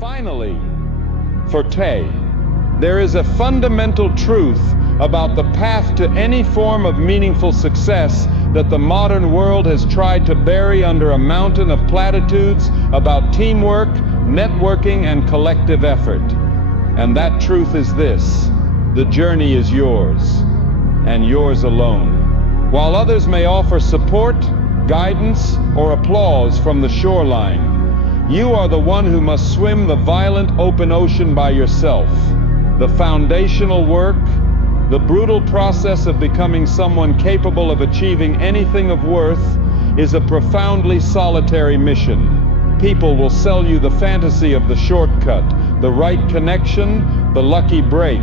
Finally, forte. There is a fundamental truth about the path to any form of meaningful success that the modern world has tried to bury under a mountain of platitudes about teamwork, networking, and collective effort. And that truth is this: the journey is yours, and yours alone. While others may offer support, guidance, or applause from the shoreline, you are the one who must swim the violent open ocean by yourself. The foundational work, the brutal process of becoming someone capable of achieving anything of worth, is a profoundly solitary mission. People will sell you the fantasy of the shortcut, the right connection, the lucky break,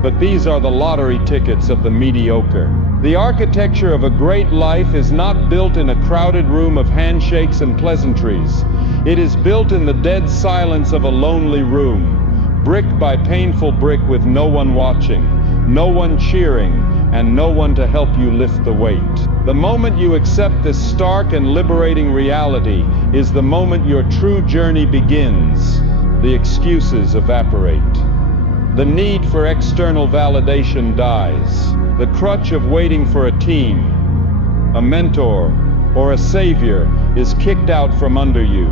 but these are the lottery tickets of the mediocre. The architecture of a great life is not built in a crowded room of handshakes and pleasantries. It is built in the dead silence of a lonely room, brick by painful brick, with no one watching, no one cheering, and no one to help you lift the weight. The moment you accept this stark and liberating reality is the moment your true journey begins. The excuses evaporate. The need for external validation dies. The crutch of waiting for a team, a mentor, or a savior is kicked out from under you,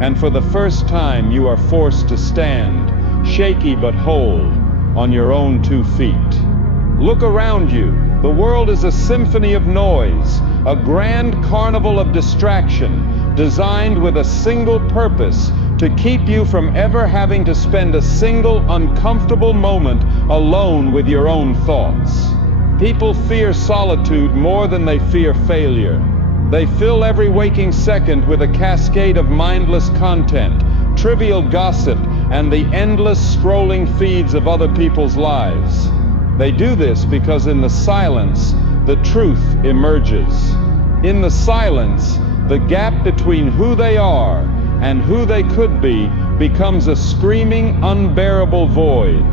and for the first time you are forced to stand, shaky but whole, on your own 2 feet. Look around you. The world is a symphony of noise, a grand carnival of distraction, designed with a single purpose: to keep you from ever having to spend a single uncomfortable moment alone with your own thoughts. People fear solitude more than they fear failure. They fill every waking second with a cascade of mindless content, trivial gossip, and the endless scrolling feeds of other people's lives. They do this because in the silence, the truth emerges. In the silence, the gap between who they are and who they could be becomes a screaming, unbearable void.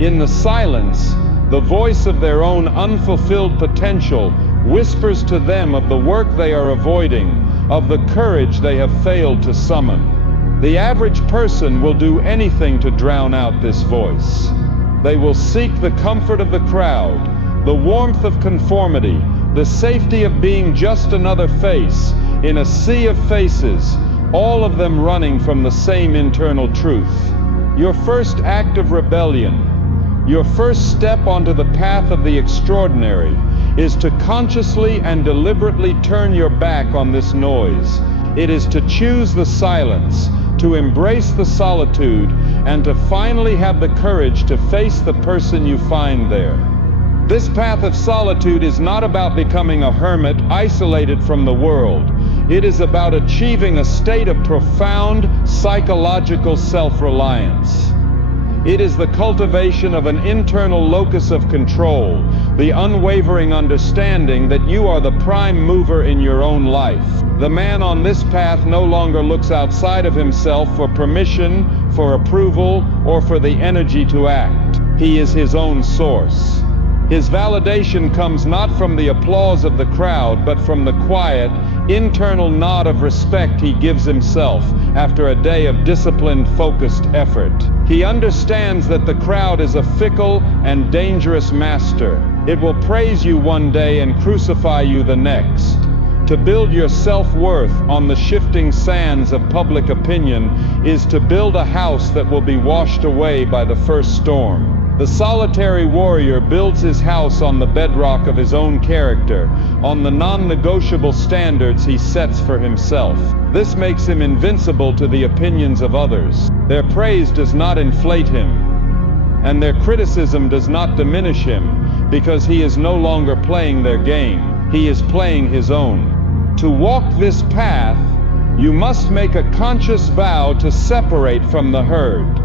In the silence, the voice of their own unfulfilled potential whispers to them of the work they are avoiding, of the courage they have failed to summon. The average person will do anything to drown out this voice. They will seek the comfort of the crowd, the warmth of conformity, the safety of being just another face in a sea of faces, all of them running from the same internal truth. Your first act of rebellion, your first step onto the path of the extraordinary, is to consciously and deliberately turn your back on this noise. It is to choose the silence, to embrace the solitude, and to finally have the courage to face the person you find there. This path of solitude is not about becoming a hermit isolated from the world. It is about achieving a state of profound psychological self-reliance. It is the cultivation of an internal locus of control, the unwavering understanding that you are the prime mover in your own life. The man on this path no longer looks outside of himself for permission, for approval, or for the energy to act. He is his own source. His validation comes not from the applause of the crowd, but from the quiet, internal nod of respect he gives himself after a day of disciplined, focused effort. He understands that the crowd is a fickle and dangerous master. It will praise you one day and crucify you the next. To build your self-worth on the shifting sands of public opinion is to build a house that will be washed away by the first storm. The solitary warrior builds his house on the bedrock of his own character, on the non-negotiable standards he sets for himself. This makes him invincible to the opinions of others. Their praise does not inflate him, and their criticism does not diminish him, because he is no longer playing their game. He is playing his own. To walk this path, you must make a conscious vow to separate from the herd.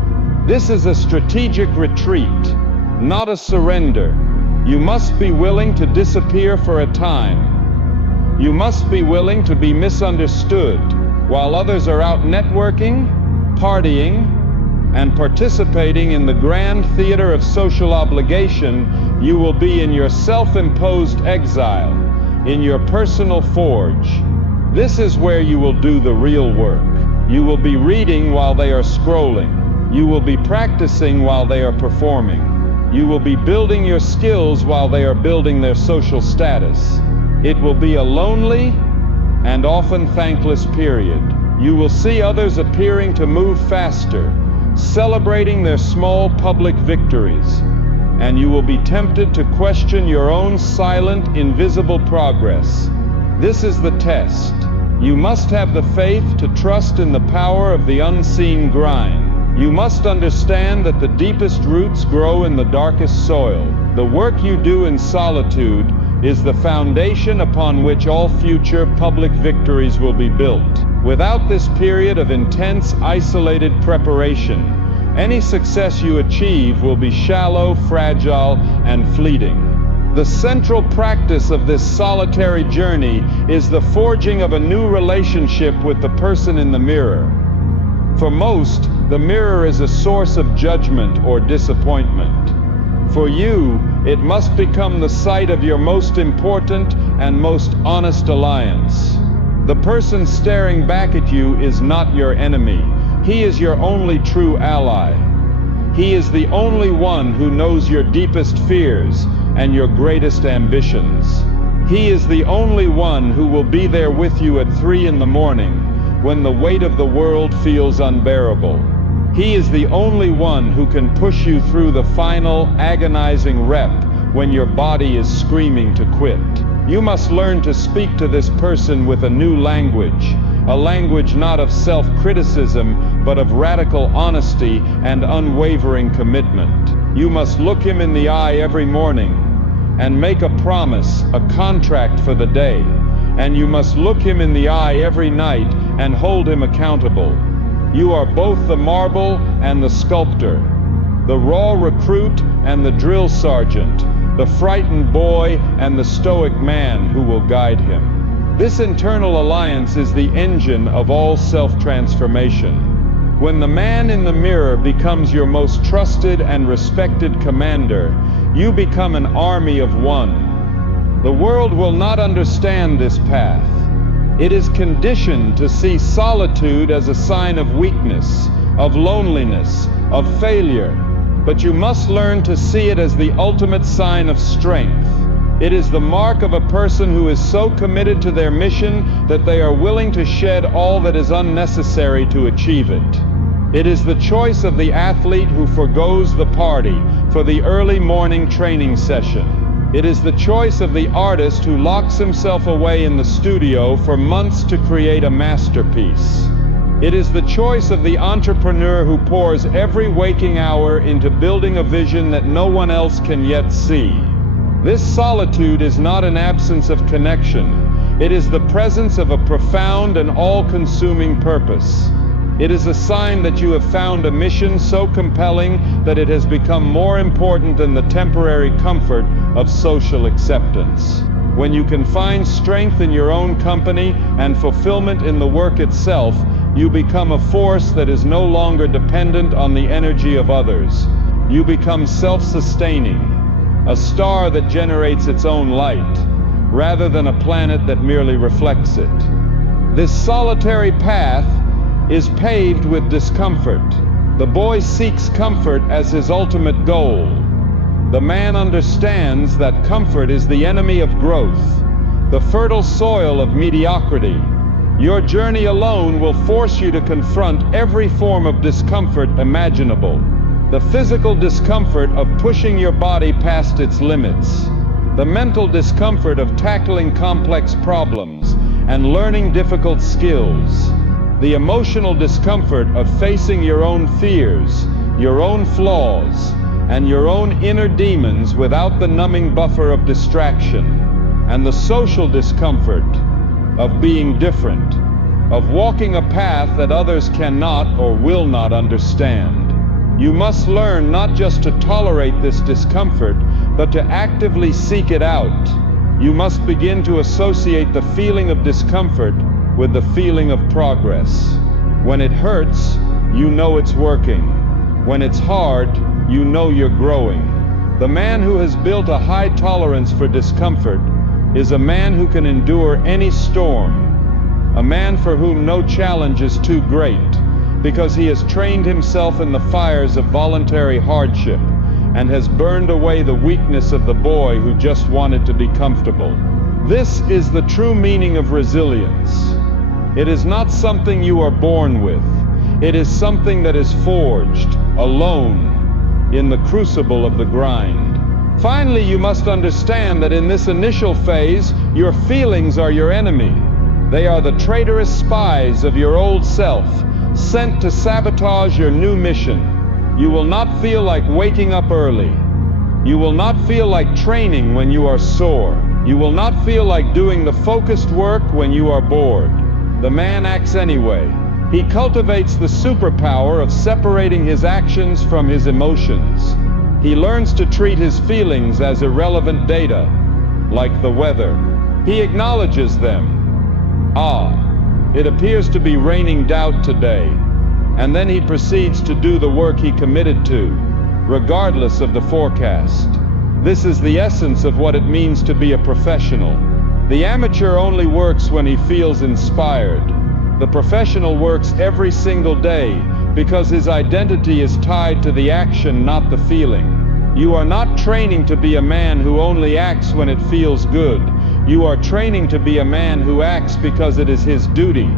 This is a strategic retreat, not a surrender. You must be willing to disappear for a time. You must be willing to be misunderstood. While others are out networking, partying, and participating in the grand theater of social obligation, you will be in your self-imposed exile, in your personal forge. This is where you will do the real work. You will be reading while they are scrolling, You will be practicing while they are performing. You will be building your skills while they are building their social status. It will be a lonely and often thankless period. You will see others appearing to move faster, celebrating their small public victories, and you will be tempted to question your own silent, invisible progress. This is the test. You must have the faith to trust in the power of the unseen grind. You must understand that the deepest roots grow in the darkest soil. The work you do in solitude is the foundation upon which all future public victories will be built. Without this period of intense, isolated preparation, any success you achieve will be shallow, fragile, and fleeting. The central practice of this solitary journey is the forging of a new relationship with the person in the mirror. For most, the mirror is a source of judgment or disappointment. For you, it must become the site of your most important and most honest alliance. The person staring back at you is not your enemy. He is your only true ally. He is the only one who knows your deepest fears and your greatest ambitions. He is the only one who will be there with you at 3 in the morning when the weight of the world feels unbearable. He is the only one who can push you through the final, agonizing rep when your body is screaming to quit. You must learn to speak to this person with a new language, a language not of self-criticism, but of radical honesty and unwavering commitment. You must look him in the eye every morning and make a promise, a contract for the day. And you must look him in the eye every night and hold him accountable. You are both the marble and the sculptor, the raw recruit and the drill sergeant, the frightened boy and the stoic man who will guide him. This internal alliance is the engine of all self-transformation. When the man in the mirror becomes your most trusted and respected commander, you become an army of one. The world will not understand this path. It is conditioned to see solitude as a sign of weakness, of loneliness, of failure. But you must learn to see it as the ultimate sign of strength. It is the mark of a person who is so committed to their mission that they are willing to shed all that is unnecessary to achieve it. It is the choice of the athlete who forgoes the party for the early morning training session. It is the choice of the artist who locks himself away in the studio for months to create a masterpiece. It is the choice of the entrepreneur who pours every waking hour into building a vision that no one else can yet see. This solitude is not an absence of connection. It is the presence of a profound and all-consuming purpose. It is a sign that you have found a mission so compelling that it has become more important than the temporary comfort of social acceptance. When you can find strength in your own company and fulfillment in the work itself, you become a force that is no longer dependent on the energy of others. You become self-sustaining, a star that generates its own light, rather than a planet that merely reflects it. This solitary path is paved with discomfort. The boy seeks comfort as his ultimate goal. The man understands that comfort is the enemy of growth, the fertile soil of mediocrity. Your journey alone will force you to confront every form of discomfort imaginable. The physical discomfort of pushing your body past its limits. The mental discomfort of tackling complex problems and learning difficult skills. The emotional discomfort of facing your own fears, your own flaws, and your own inner demons without the numbing buffer of distraction. And the social discomfort of being different, of walking a path that others cannot or will not understand. You must learn not just to tolerate this discomfort, but to actively seek it out. You must begin to associate the feeling of discomfort with the feeling of progress. When it hurts, you know it's working. When it's hard, you know you're growing. The man who has built a high tolerance for discomfort is a man who can endure any storm, a man for whom no challenge is too great, because he has trained himself in the fires of voluntary hardship and has burned away the weakness of the boy who just wanted to be comfortable. This is the true meaning of resilience. It is not something you are born with. It is something that is forged, alone, in the crucible of the grind. Finally, you must understand that in this initial phase, your feelings are your enemy. They are the traitorous spies of your old self, sent to sabotage your new mission. You will not feel like waking up early. You will not feel like training when you are sore. You will not feel like doing the focused work when you are bored. The man acts anyway. He cultivates the superpower of separating his actions from his emotions. He learns to treat his feelings as irrelevant data, like the weather. He acknowledges them. It appears to be raining doubt today. And then he proceeds to do the work he committed to, regardless of the forecast. This is the essence of what it means to be a professional. The amateur only works when he feels inspired. The professional works every single day because his identity is tied to the action, not the feeling. You are not training to be a man who only acts when it feels good. You are training to be a man who acts because it is his duty,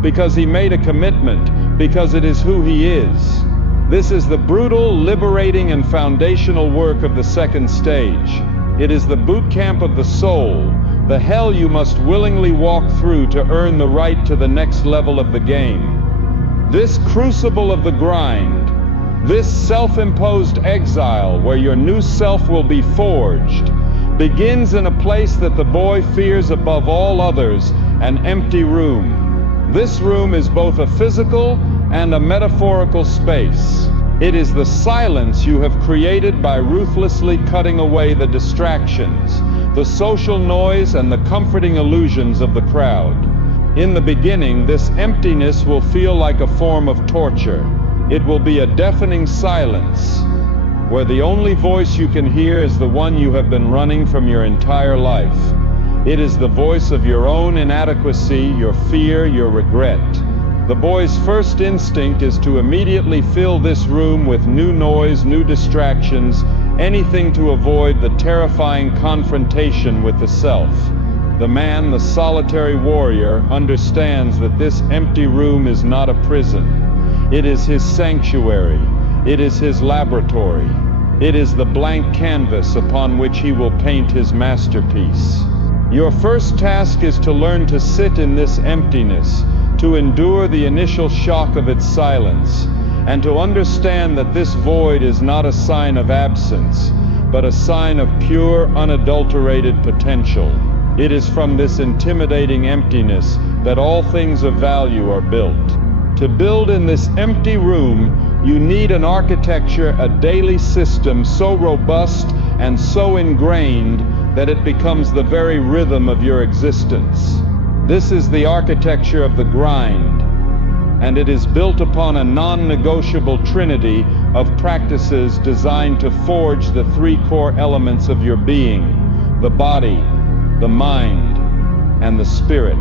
because he made a commitment, because it is who he is. This is the brutal, liberating, and foundational work of the second stage. It is the boot camp of the soul, the hell you must willingly walk through to earn the right to the next level of the game. This crucible of the grind, this self-imposed exile where your new self will be forged, begins in a place that the boy fears above all others, an empty room. This room is both a physical and a metaphorical space. It is the silence you have created by ruthlessly cutting away the distractions, the social noise, and the comforting illusions of the crowd. In the beginning, this emptiness will feel like a form of torture. It will be a deafening silence, where the only voice you can hear is the one you have been running from your entire life. It is the voice of your own inadequacy, your fear, your regret. The boy's first instinct is to immediately fill this room with new noise, new distractions, anything to avoid the terrifying confrontation with the self. The man, the solitary warrior, understands that this empty room is not a prison. It is his sanctuary. It is his laboratory. It is the blank canvas upon which he will paint his masterpiece. Your first task is to learn to sit in this emptiness, to endure the initial shock of its silence, and to understand that this void is not a sign of absence, but a sign of pure, unadulterated potential. It is from this intimidating emptiness that all things of value are built. To build in this empty room, you need an architecture, a daily system so robust and so ingrained that it becomes the very rhythm of your existence. This is the architecture of the grind, and it is built upon a non-negotiable trinity of practices designed to forge the three core elements of your being: the body, the mind, and the spirit.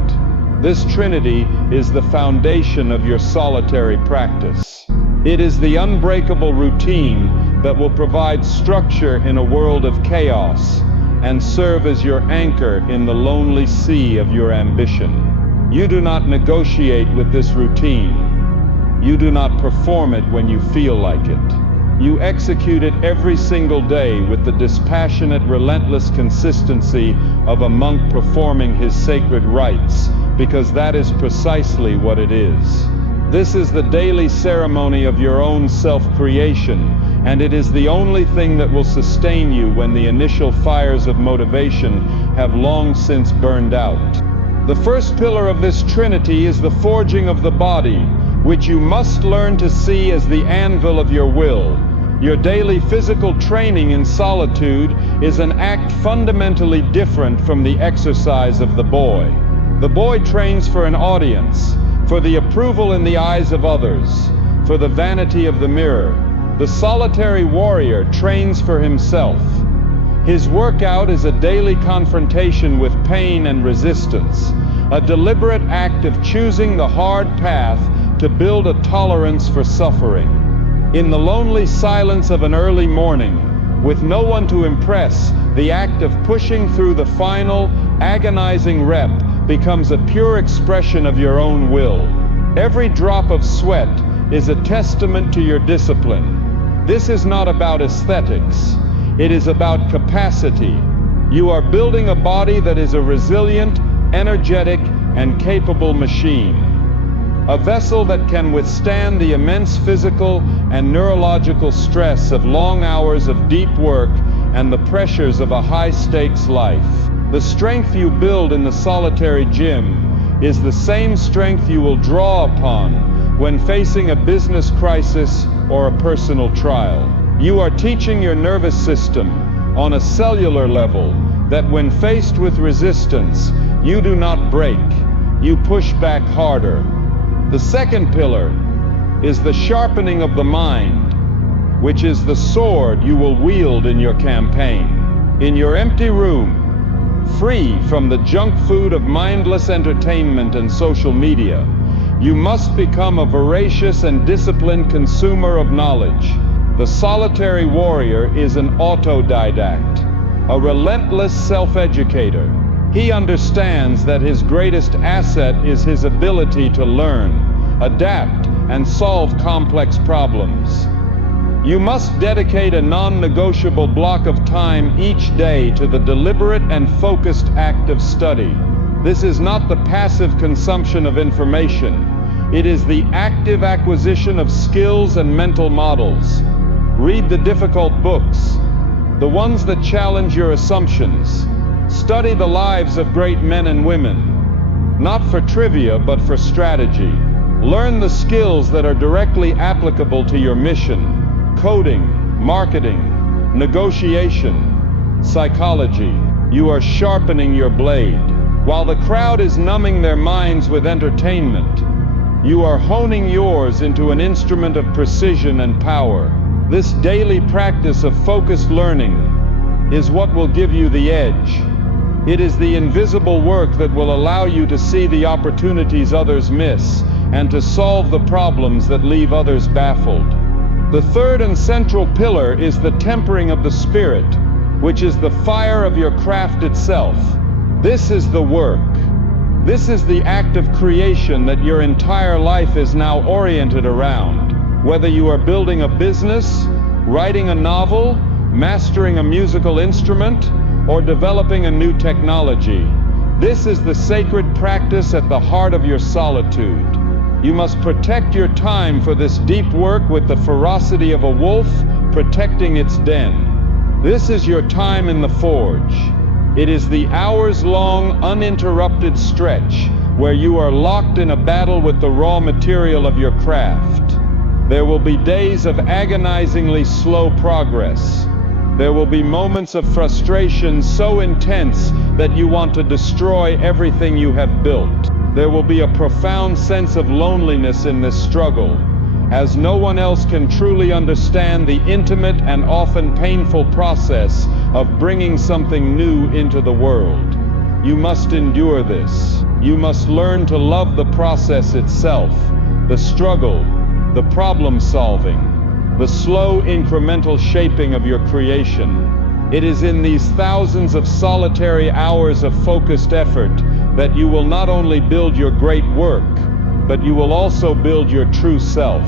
This trinity is the foundation of your solitary practice. It is the unbreakable routine that will provide structure in a world of chaos and serve as your anchor in the lonely sea of your ambition. You do not negotiate with this routine. You do not perform it when you feel like it. You execute it every single day with the dispassionate, relentless consistency of a monk performing his sacred rites, because that is precisely what it is. This is the daily ceremony of your own self-creation, and it is the only thing that will sustain you when the initial fires of motivation have long since burned out. The first pillar of this trinity is the forging of the body, which you must learn to see as the anvil of your will. Your daily physical training in solitude is an act fundamentally different from the exercise of the boy. The boy trains for an audience, for the approval in the eyes of others, for the vanity of the mirror. The solitary warrior trains for himself. His workout is a daily confrontation with pain and resistance, a deliberate act of choosing the hard path to build a tolerance for suffering. In the lonely silence of an early morning, with no one to impress, the act of pushing through the final, agonizing rep becomes a pure expression of your own will. Every drop of sweat is a testament to your discipline. This is not about aesthetics. It is about capacity. You are building a body that is a resilient, energetic, and capable machine. A vessel that can withstand the immense physical and neurological stress of long hours of deep work and the pressures of a high-stakes life. The strength you build in the solitary gym is the same strength you will draw upon when facing a business crisis or a personal trial. You are teaching your nervous system on a cellular level that when faced with resistance, you do not break, you push back harder. The second pillar is the sharpening of the mind, which is the sword you will wield in your campaign. In your empty room, free from the junk food of mindless entertainment and social media, you must become a voracious and disciplined consumer of knowledge. The solitary warrior is an autodidact, a relentless self-educator. He understands that his greatest asset is his ability to learn, adapt, and solve complex problems. You must dedicate a non-negotiable block of time each day to the deliberate and focused act of study. This is not the passive consumption of information. It is the active acquisition of skills and mental models. Read the difficult books, the ones that challenge your assumptions. Study the lives of great men and women, not for trivia but for strategy. Learn the skills that are directly applicable to your mission. Coding, marketing, negotiation, psychology. You are sharpening your blade. While the crowd is numbing their minds with entertainment, you are honing yours into an instrument of precision and power. This daily practice of focused learning is what will give you the edge. It is the invisible work that will allow you to see the opportunities others miss and to solve the problems that leave others baffled. The third and central pillar is the tempering of the spirit, which is the fire of your craft itself. This is the work. This is the act of creation that your entire life is now oriented around. Whether you are building a business, writing a novel, mastering a musical instrument, or developing a new technology, this is the sacred practice at the heart of your solitude. You must protect your time for this deep work with the ferocity of a wolf protecting its den. This is your time in the forge. It is the hours-long, uninterrupted stretch where you are locked in a battle with the raw material of your craft. There will be days of agonizingly slow progress. There will be moments of frustration so intense that you want to destroy everything you have built. There will be a profound sense of loneliness in this struggle, as no one else can truly understand the intimate and often painful process of bringing something new into the world. You must endure this. You must learn to love the process itself, the struggle, the problem solving, the slow incremental shaping of your creation. It is in these thousands of solitary hours of focused effort that you will not only build your great work, but you will also build your true self.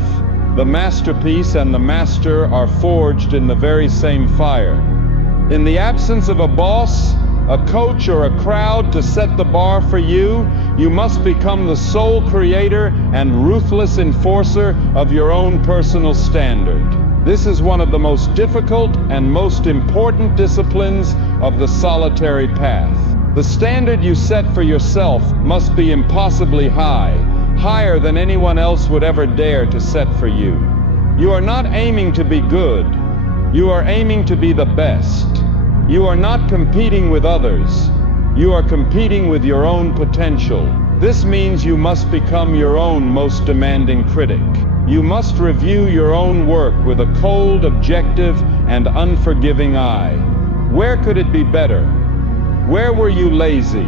The masterpiece and the master are forged in the very same fire. In the absence of a boss, a coach, or a crowd to set the bar for you, you must become the sole creator and ruthless enforcer of your own personal standard. This is one of the most difficult and most important disciplines of the solitary path. The standard you set for yourself must be impossibly high, higher than anyone else would ever dare to set for you. You are not aiming to be good. You are aiming to be the best. You are not competing with others. You are competing with your own potential. This means you must become your own most demanding critic. You must review your own work with a cold, objective, and unforgiving eye. Where could it be better? Where were you lazy?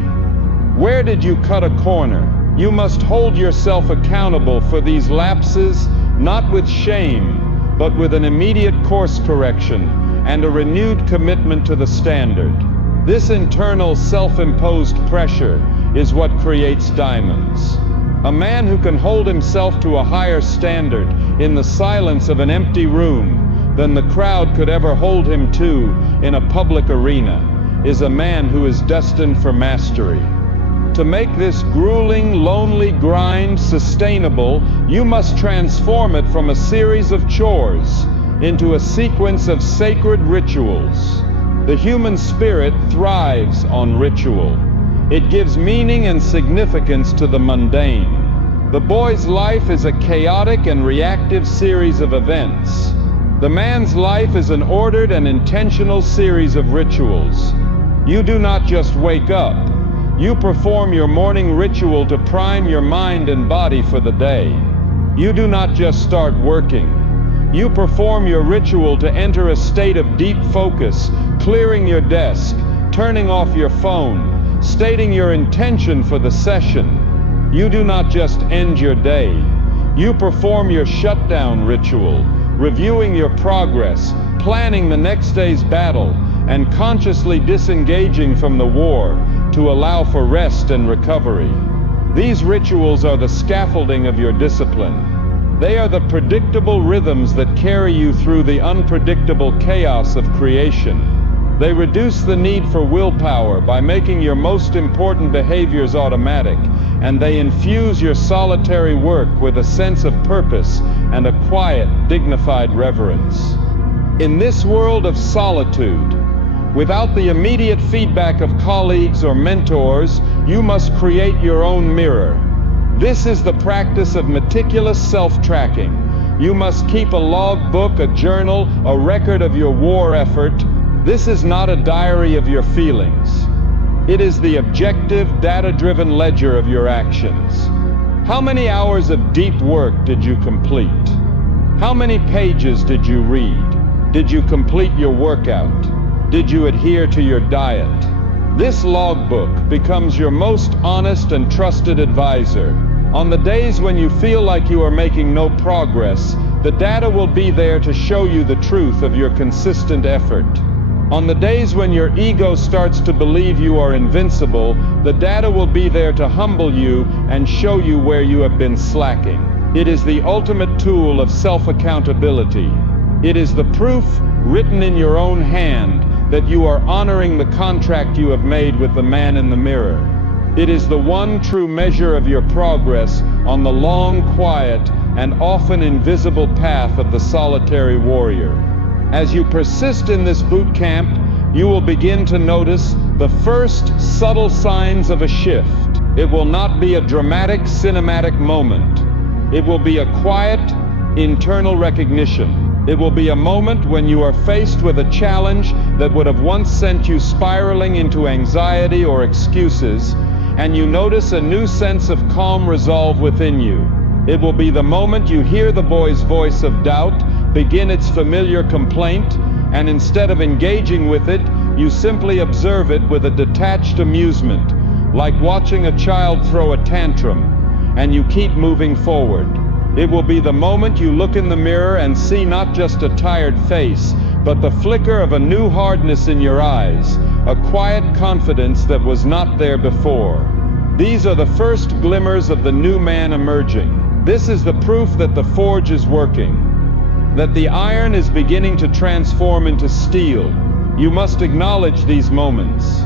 Where did you cut a corner? You must hold yourself accountable for these lapses, not with shame, but with an immediate course correction and a renewed commitment to the standard. This internal self-imposed pressure is what creates diamonds. A man who can hold himself to a higher standard in the silence of an empty room than the crowd could ever hold him to in a public arena is a man who is destined for mastery. To make this grueling, lonely grind sustainable, you must transform it from a series of chores into a sequence of sacred rituals. The human spirit thrives on ritual. It gives meaning and significance to the mundane. The boy's life is a chaotic and reactive series of events. The man's life is an ordered and intentional series of rituals. You do not just wake up. You perform your morning ritual to prime your mind and body for the day. You do not just start working. You perform your ritual to enter a state of deep focus, clearing your desk, turning off your phone, stating your intention for the session. You do not just end your day. You perform your shutdown ritual, reviewing your progress, planning the next day's battle, and consciously disengaging from the war to allow for rest and recovery. These rituals are the scaffolding of your discipline. They are the predictable rhythms that carry you through the unpredictable chaos of creation. They reduce the need for willpower by making your most important behaviors automatic, and they infuse your solitary work with a sense of purpose and a quiet, dignified reverence. In this world of solitude, without the immediate feedback of colleagues or mentors, you must create your own mirror. This is the practice of meticulous self-tracking. You must keep a log book, a journal, a record of your war effort. This is not a diary of your feelings. It is the objective, data-driven ledger of your actions. How many hours of deep work did you complete? How many pages did you read? Did you complete your workout? Did you adhere to your diet? This logbook becomes your most honest and trusted advisor. On the days when you feel like you are making no progress, the data will be there to show you the truth of your consistent effort. On the days when your ego starts to believe you are invincible, the data will be there to humble you and show you where you have been slacking. It is the ultimate tool of self-accountability. It is the proof, written in your own hand, that you are honoring the contract you have made with the man in the mirror. It is the one true measure of your progress on the long, quiet, and often invisible path of the solitary warrior. As you persist in this boot camp, you will begin to notice the first subtle signs of a shift. It will not be a dramatic, cinematic moment. It will be a quiet, internal recognition. It will be a moment when you are faced with a challenge that would have once sent you spiraling into anxiety or excuses, and you notice a new sense of calm resolve within you. It will be the moment you hear the boy's voice of doubt begin its familiar complaint, and instead of engaging with it, you simply observe it with a detached amusement, like watching a child throw a tantrum, and you keep moving forward. It will be the moment you look in the mirror and see not just a tired face, but the flicker of a new hardness in your eyes, a quiet confidence that was not there before. These are the first glimmers of the new man emerging. This is the proof that the forge is working, that the iron is beginning to transform into steel. You must acknowledge these moments.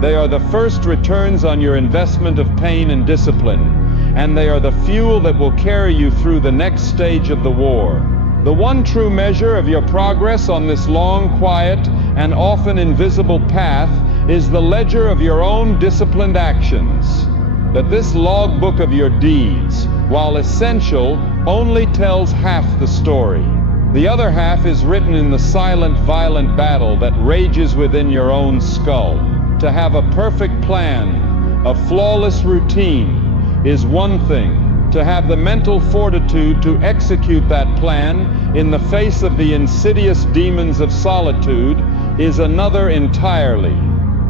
They are the first returns on your investment of pain and discipline, and they are the fuel that will carry you through the next stage of the war. The one true measure of your progress on this long, quiet, and often invisible path is the ledger of your own disciplined actions. But this logbook of your deeds, while essential, only tells half the story. The other half is written in the silent, violent battle that rages within your own skull. To have a perfect plan, a flawless routine, is one thing. To have the mental fortitude to execute that plan in the face of the insidious demons of solitude is another entirely.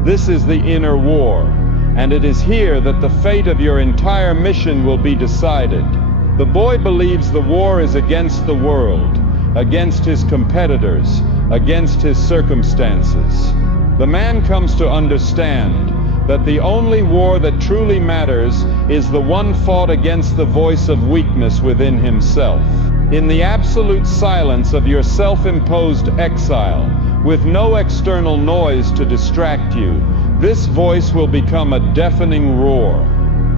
This is the inner war, and it is here that the fate of your entire mission will be decided. The boy believes the war is against the world, against his competitors, against his circumstances. The man comes to understand that the only war that truly matters is the one fought against the voice of weakness within himself. In the absolute silence of your self-imposed exile, with no external noise to distract you, this voice will become a deafening roar.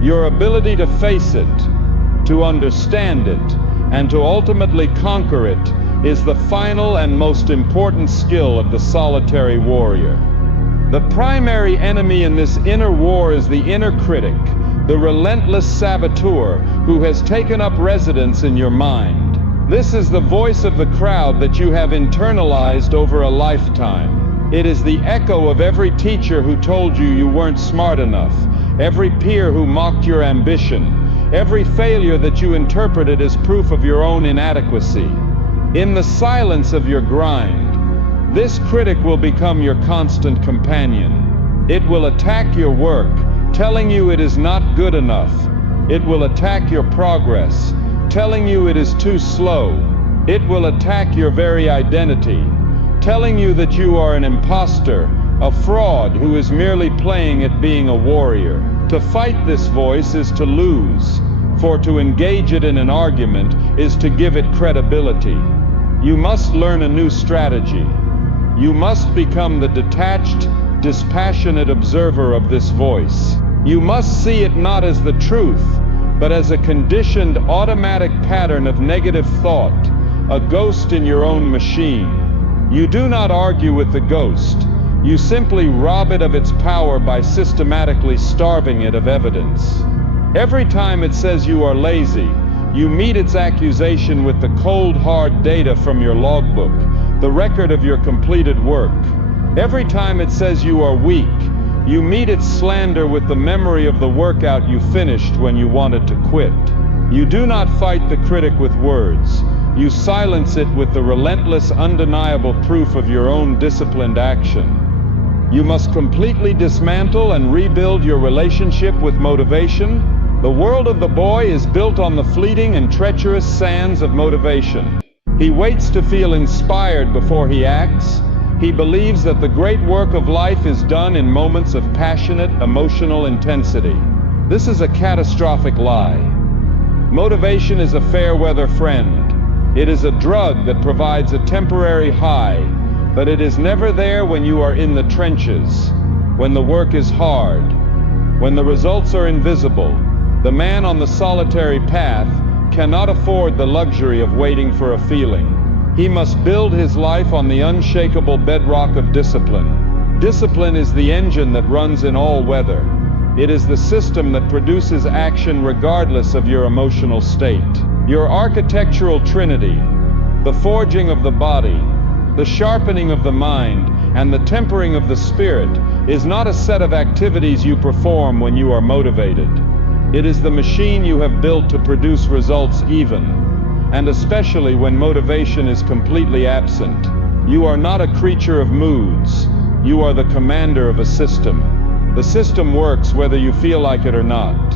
Your ability to face it, to understand it, and to ultimately conquer it is the final and most important skill of the solitary warrior. The primary enemy in this inner war is the inner critic, the relentless saboteur who has taken up residence in your mind. This is the voice of the crowd that you have internalized over a lifetime. It is the echo of every teacher who told you you weren't smart enough, every peer who mocked your ambition, every failure that you interpreted as proof of your own inadequacy. In the silence of your grind, this critic will become your constant companion. It will attack your work, telling you it is not good enough. It will attack your progress, telling you it is too slow. It will attack your very identity, telling you that you are an imposter, a fraud who is merely playing at being a warrior. To fight this voice is to lose, for to engage it in an argument is to give it credibility. You must learn a new strategy. You must become the detached, dispassionate observer of this voice. You must see it not as the truth, but as a conditioned automatic pattern of negative thought, a ghost in your own machine. You do not argue with the ghost. You simply rob it of its power by systematically starving it of evidence. Every time it says you are lazy, you meet its accusation with the cold, hard data from your logbook, the record of your completed work. Every time it says you are weak, you meet its slander with the memory of the workout you finished when you wanted to quit. You do not fight the critic with words. You silence it with the relentless, undeniable proof of your own disciplined action. You must completely dismantle and rebuild your relationship with motivation. The world of the boy is built on the fleeting and treacherous sands of motivation. He waits to feel inspired before he acts. He believes that the great work of life is done in moments of passionate, emotional intensity. This is a catastrophic lie. Motivation is a fair-weather friend. It is a drug that provides a temporary high, but it is never there when you are in the trenches, when the work is hard, when the results are invisible. The man on the solitary path cannot afford the luxury of waiting for a feeling. He must build his life on the unshakable bedrock of discipline. Discipline is the engine that runs in all weather. It is the system that produces action regardless of your emotional state. Your architectural trinity, the forging of the body, the sharpening of the mind, and the tempering of the spirit, is not a set of activities you perform when you are motivated. It is the machine you have built to produce results even, and especially when motivation is completely absent. You are not a creature of moods. You are the commander of a system. The system works whether you feel like it or not.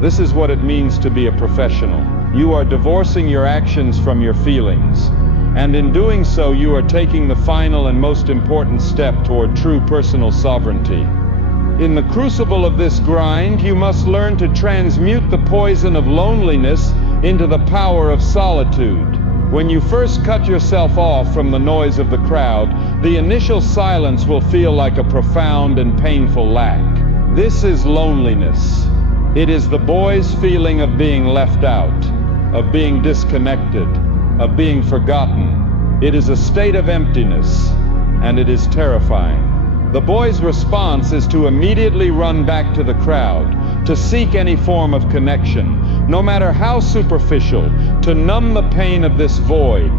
This is what it means to be a professional. You are divorcing your actions from your feelings, and in doing so you are taking the final and most important step toward true personal sovereignty. In the crucible of this grind, you must learn to transmute the poison of loneliness into the power of solitude. When you first cut yourself off from the noise of the crowd, the initial silence will feel like a profound and painful lack. This is loneliness. It is the boy's feeling of being left out, of being disconnected, of being forgotten. It is a state of emptiness, and it is terrifying. The boy's response is to immediately run back to the crowd, to seek any form of connection, no matter how superficial, to numb the pain of this void.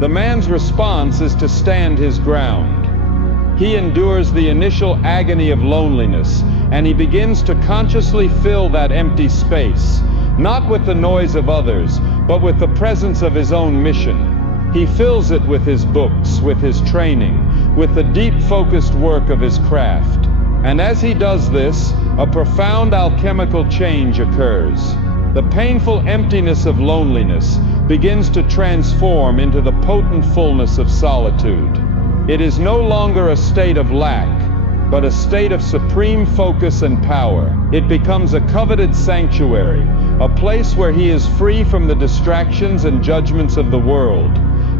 The man's response is to stand his ground. He endures the initial agony of loneliness, and he begins to consciously fill that empty space, not with the noise of others, but with the presence of his own mission. He fills it with his books, with his training, with the deep focused work of his craft. And as he does this, a profound alchemical change occurs. The painful emptiness of loneliness begins to transform into the potent fullness of solitude. It is no longer a state of lack, but a state of supreme focus and power. It becomes a coveted sanctuary, a place where he is free from the distractions and judgments of the world,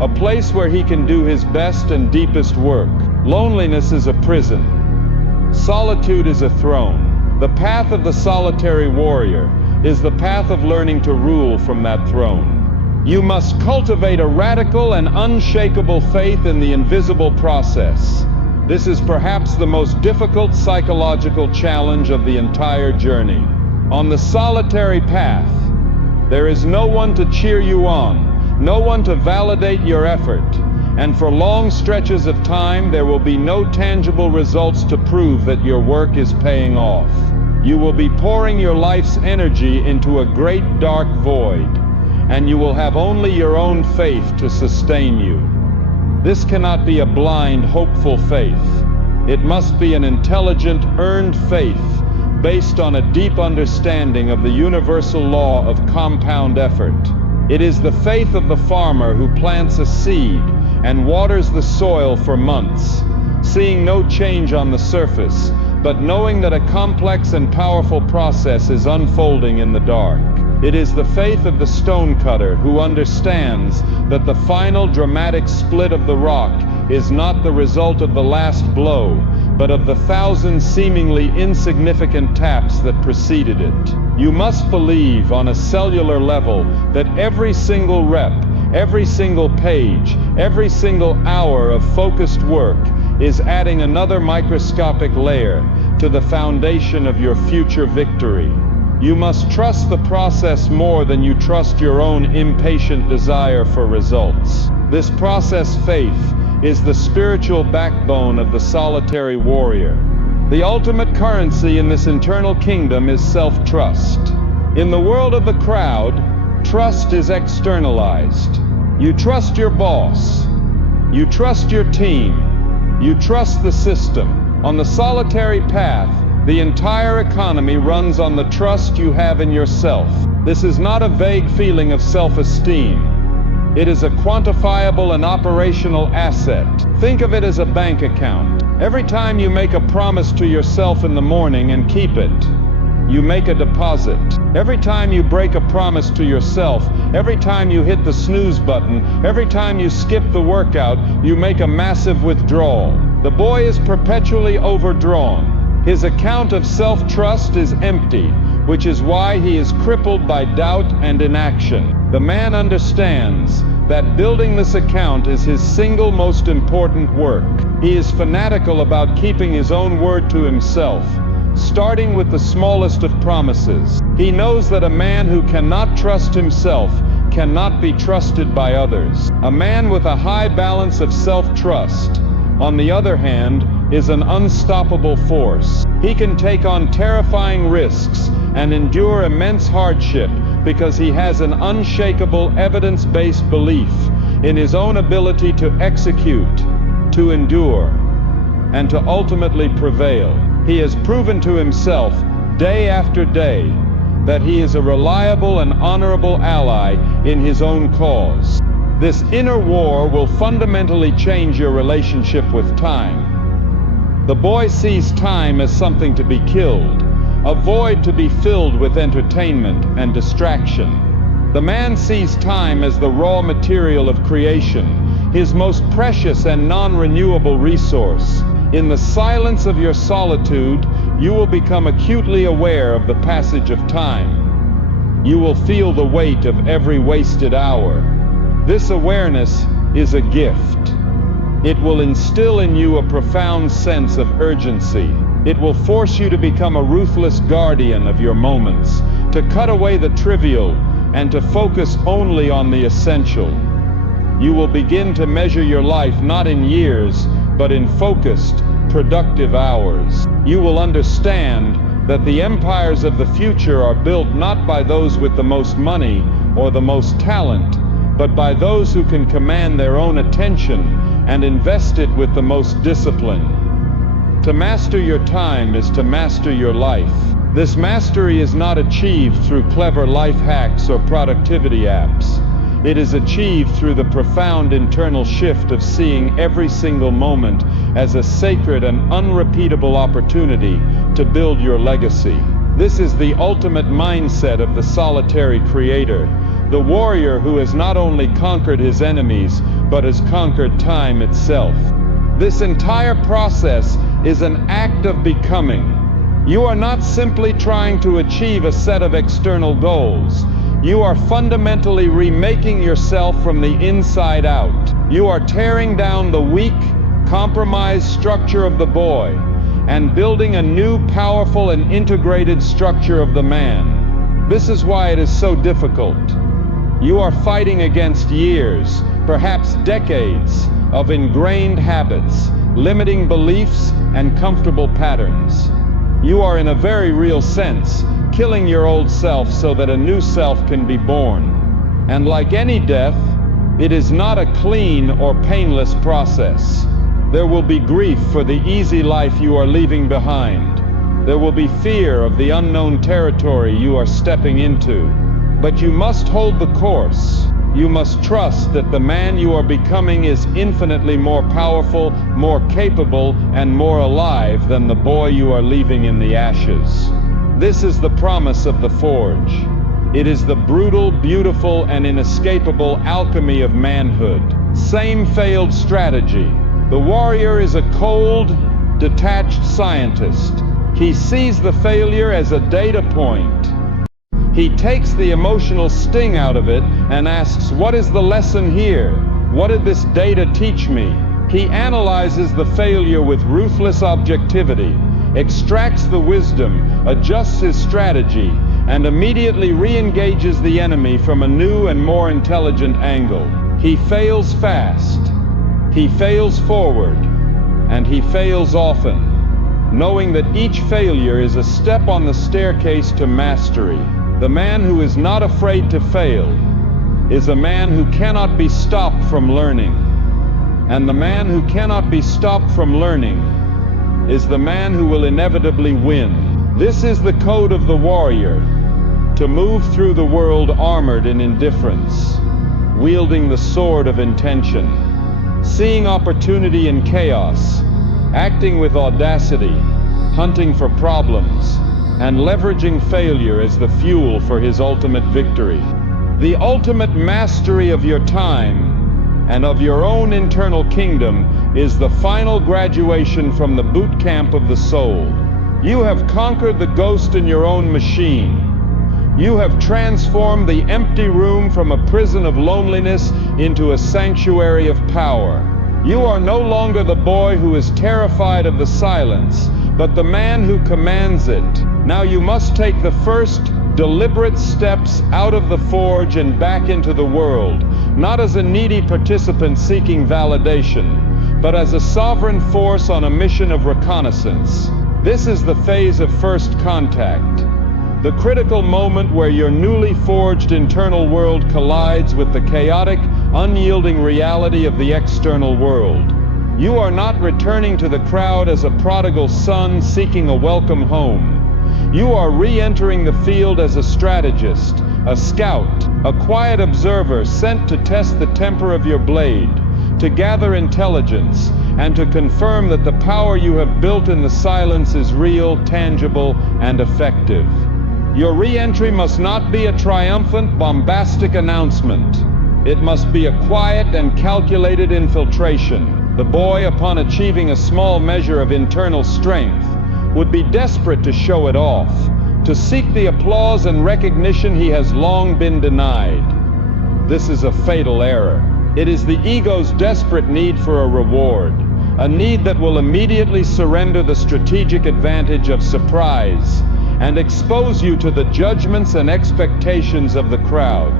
a place where he can do his best and deepest work. Loneliness is a prison. Solitude is a throne. The path of the solitary warrior is the path of learning to rule from that throne. You must cultivate a radical and unshakable faith in the invisible process. This is perhaps the most difficult psychological challenge of the entire journey. On the solitary path, there is no one to cheer you on, no one to validate your effort, and for long stretches of time there will be no tangible results to prove that your work is paying off. You will be pouring your life's energy into a great dark void, and you will have only your own faith to sustain you. This cannot be a blind, hopeful faith. It must be an intelligent, earned faith based on a deep understanding of the universal law of compound effort. It is the faith of the farmer who plants a seed and waters the soil for months, seeing no change on the surface, but knowing that a complex and powerful process is unfolding in the dark. It is the faith of the stonecutter who understands that the final dramatic split of the rock is not the result of the last blow, but of the thousand seemingly insignificant taps that preceded it. You must believe on a cellular level that every single rep, every single page, every single hour of focused work is adding another microscopic layer to the foundation of your future victory. You must trust the process more than you trust your own impatient desire for results. This process faith is the spiritual backbone of the solitary warrior. The ultimate currency in this internal kingdom is self-trust. In the world of the crowd, trust is externalized. You trust your boss. You trust your team. You trust the system. On the solitary path, the entire economy runs on the trust you have in yourself. This is not a vague feeling of self-esteem. It is a quantifiable and operational asset. Think of it as a bank account. Every time you make a promise to yourself in the morning and keep it, you make a deposit. Every time you break a promise to yourself, every time you hit the snooze button, every time you skip the workout, you make a massive withdrawal. The boy is perpetually overdrawn. His account of self-trust is empty, which is why he is crippled by doubt and inaction. The man understands that building this account is his single most important work. He is fanatical about keeping his own word to himself, starting with the smallest of promises. He knows that a man who cannot trust himself cannot be trusted by others. A man with a high balance of self-trust, on the other hand, is an unstoppable force. He can take on terrifying risks and endure immense hardship because he has an unshakable evidence-based belief in his own ability to execute, to endure, and to ultimately prevail. He has proven to himself, day after day, that he is a reliable and honorable ally in his own cause. This inner war will fundamentally change your relationship with time. The boy sees time as something to be killed, a void to be filled with entertainment and distraction. The man sees time as the raw material of creation, his most precious and non-renewable resource. In the silence of your solitude, you will become acutely aware of the passage of time. You will feel the weight of every wasted hour. This awareness is a gift. It will instill in you a profound sense of urgency. It will force you to become a ruthless guardian of your moments, to cut away the trivial and to focus only on the essential. You will begin to measure your life not in years, but in focused, productive hours. You will understand that the empires of the future are built not by those with the most money or the most talent, but by those who can command their own attention and invest it with the most discipline. To master your time is to master your life. This mastery is not achieved through clever life hacks or productivity apps. It is achieved through the profound internal shift of seeing every single moment as a sacred and unrepeatable opportunity to build your legacy. This is the ultimate mindset of the solitary creator, the warrior who has not only conquered his enemies, but has conquered time itself. This entire process is an act of becoming. You are not simply trying to achieve a set of external goals. You are fundamentally remaking yourself from the inside out. You are tearing down the weak, compromised structure of the boy and building a new, powerful, and integrated structure of the man. This is why it is so difficult. You are fighting against years, perhaps decades, of ingrained habits, limiting beliefs, and comfortable patterns. You are, in a very real sense, killing your old self so that a new self can be born. And like any death, it is not a clean or painless process. There will be grief for the easy life you are leaving behind. There will be fear of the unknown territory you are stepping into. But you must hold the course. You must trust that the man you are becoming is infinitely more powerful, more capable, and more alive than the boy you are leaving in the ashes. This is the promise of the Forge. It is the brutal, beautiful, and inescapable alchemy of manhood. Same failed strategy. The warrior is a cold, detached scientist. He sees the failure as a data point. He takes the emotional sting out of it and asks, what is the lesson here? What did this data teach me? He analyzes the failure with ruthless objectivity, extracts the wisdom, adjusts his strategy, and immediately re-engages the enemy from a new and more intelligent angle. He fails fast. He fails forward. And he fails often, knowing that each failure is a step on the staircase to mastery. The man who is not afraid to fail is a man who cannot be stopped from learning. And the man who cannot be stopped from learning is the man who will inevitably win. This is the code of the warrior, to move through the world armored in indifference, wielding the sword of intention, seeing opportunity in chaos, acting with audacity, hunting for problems, and leveraging failure as the fuel for his ultimate victory. The ultimate mastery of your time and of your own internal kingdom is the final graduation from the boot camp of the soul. You have conquered the ghost in your own machine. You have transformed the empty room from a prison of loneliness into a sanctuary of power. You are no longer the boy who is terrified of the silence, but the man who commands it. Now you must take the first deliberate steps out of the forge and back into the world, not as a needy participant seeking validation, but as a sovereign force on a mission of reconnaissance. This is the phase of first contact, the critical moment where your newly forged internal world collides with the chaotic, unyielding reality of the external world. You are not returning to the crowd as a prodigal son seeking a welcome home. You are re-entering the field as a strategist, a scout, a quiet observer sent to test the temper of your blade, to gather intelligence, and to confirm that the power you have built in the silence is real, tangible, and effective. Your re-entry must not be a triumphant, bombastic announcement. It must be a quiet and calculated infiltration. The boy, upon achieving a small measure of internal strength, would be desperate to show it off, to seek the applause and recognition he has long been denied. This is a fatal error. It is the ego's desperate need for a reward, a need that will immediately surrender the strategic advantage of surprise and expose you to the judgments and expectations of the crowd.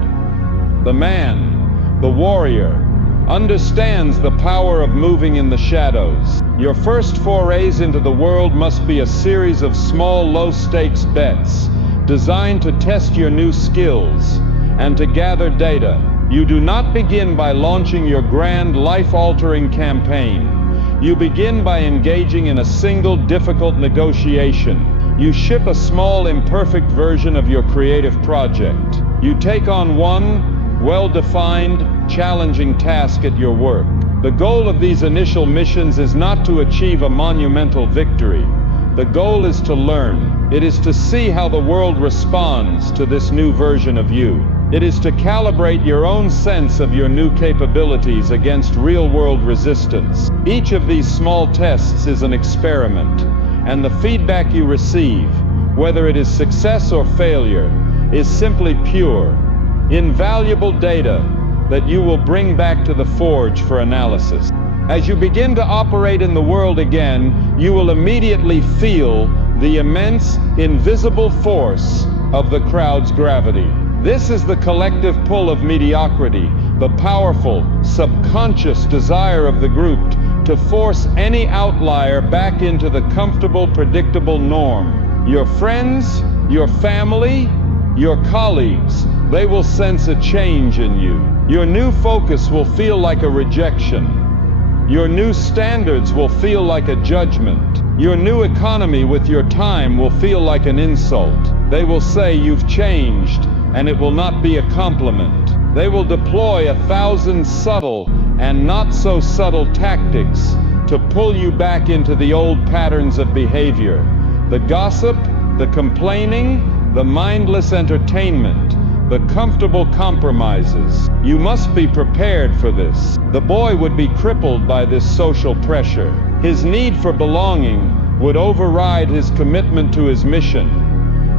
The man, the warrior, understands the power of moving in the shadows. Your first forays into the world must be a series of small, low-stakes bets designed to test your new skills and to gather data. You do not begin by launching your grand, life-altering campaign. You begin by engaging in a single difficult negotiation. You ship a small imperfect version of your creative project. You take on one well-defined, challenging task at your work. The goal of these initial missions is not to achieve a monumental victory. The goal is to learn. It is to see how the world responds to this new version of you. It is to calibrate your own sense of your new capabilities against real-world resistance. Each of these small tests is an experiment, and the feedback you receive, whether it is success or failure, is simply pure, invaluable data that you will bring back to the forge for analysis. As you begin to operate in the world again, you will immediately feel the immense, invisible force of the crowd's gravity. This is the collective pull of mediocrity, the powerful, subconscious desire of the group to force any outlier back into the comfortable, predictable norm. Your friends, your family, your colleagues, they will sense a change in you. Your new focus will feel like a rejection. Your new standards will feel like a judgment. Your new economy with your time will feel like an insult. They will say you've changed, and it will not be a compliment. They will deploy 1,000 subtle and not so subtle tactics to pull you back into the old patterns of behavior. The gossip, the complaining, the mindless entertainment, the comfortable compromises. You must be prepared for this. The boy would be crippled by this social pressure. His need for belonging would override his commitment to his mission,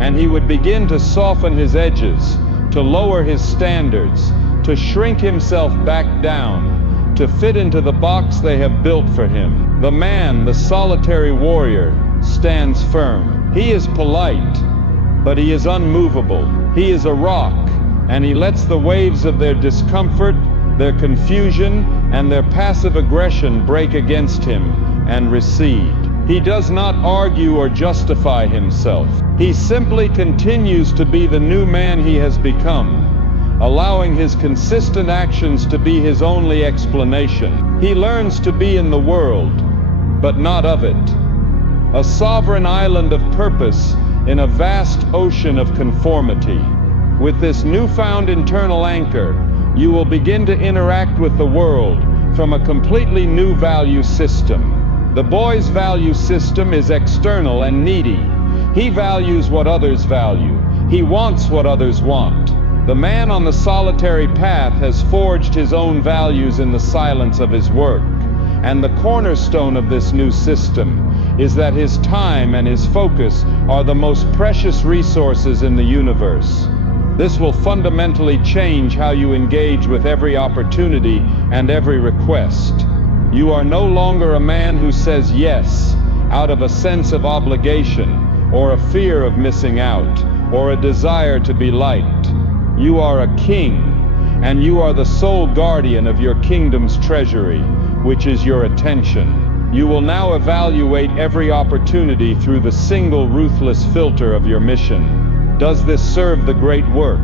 and he would begin to soften his edges, to lower his standards, to shrink himself back down, to fit into the box they have built for him. The man, the solitary warrior, stands firm. He is polite, but he is unmovable. He is a rock, and he lets the waves of their discomfort, their confusion, and their passive aggression break against him and recede. He does not argue or justify himself. He simply continues to be the new man he has become, allowing his consistent actions to be his only explanation. He learns to be in the world, but not of it. A sovereign island of purpose in a vast ocean of conformity. With this newfound internal anchor, you will begin to interact with the world from a completely new value system. The boy's value system is external and needy. He values what others value. He wants what others want. The man on the solitary path has forged his own values in the silence of his work. And the cornerstone of this new system is that his time and his focus are the most precious resources in the universe. This will fundamentally change how you engage with every opportunity and every request. You are no longer a man who says yes out of a sense of obligation, or a fear of missing out, or a desire to be liked. You are a king, and you are the sole guardian of your kingdom's treasury, which is your attention. You will now evaluate every opportunity through the single ruthless filter of your mission. Does this serve the great work?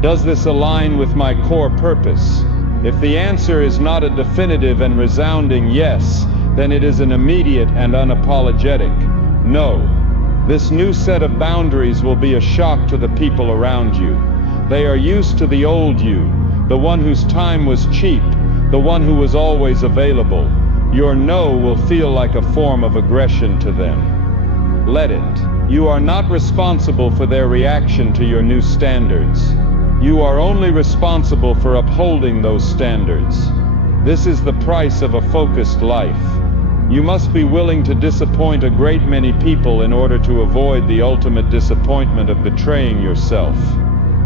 Does this align with my core purpose? If the answer is not a definitive and resounding yes, then it is an immediate and unapologetic no. This new set of boundaries will be a shock to the people around you. They are used to the old you, the one whose time was cheap, the one who was always available. Your no will feel like a form of aggression to them. Let it. You are not responsible for their reaction to your new standards. You are only responsible for upholding those standards. This is the price of a focused life. You must be willing to disappoint a great many people in order to avoid the ultimate disappointment of betraying yourself.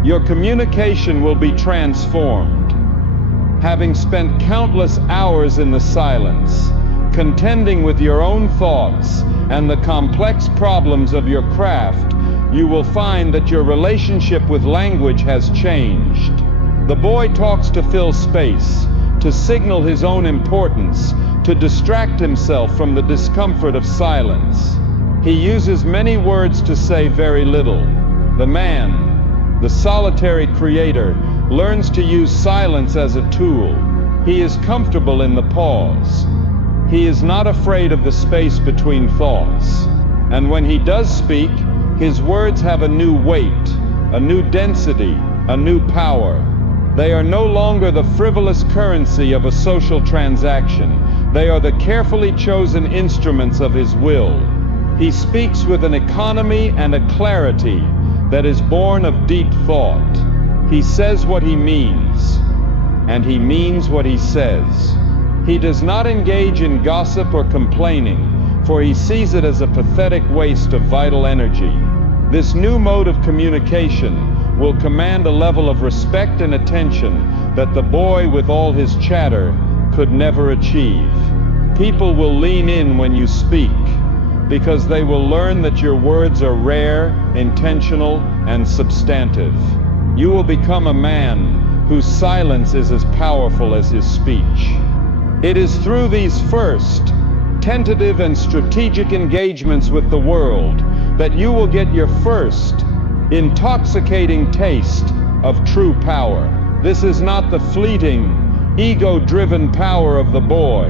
Your communication will be transformed. Having spent countless hours in the silence, contending with your own thoughts and the complex problems of your craft, you will find that your relationship with language has changed. The boy talks to fill space, to signal his own importance, to distract himself from the discomfort of silence. He uses many words to say very little. The man, the solitary creator, learns to use silence as a tool. He is comfortable in the pause. He is not afraid of the space between thoughts. And when he does speak, his words have a new weight, a new density, a new power. They are no longer the frivolous currency of a social transaction. They are the carefully chosen instruments of his will. He speaks with an economy and a clarity that is born of deep thought. He says what he means, and he means what he says. He does not engage in gossip or complaining, for he sees it as a pathetic waste of vital energy. This new mode of communication will command a level of respect and attention that the boy with all his chatter could never achieve. People will lean in when you speak, because they will learn that your words are rare, intentional, and substantive. You will become a man whose silence is as powerful as his speech. It is through these first, tentative and strategic engagements with the world that you will get your first, intoxicating taste of true power. This is not the fleeting, ego-driven power of the boy,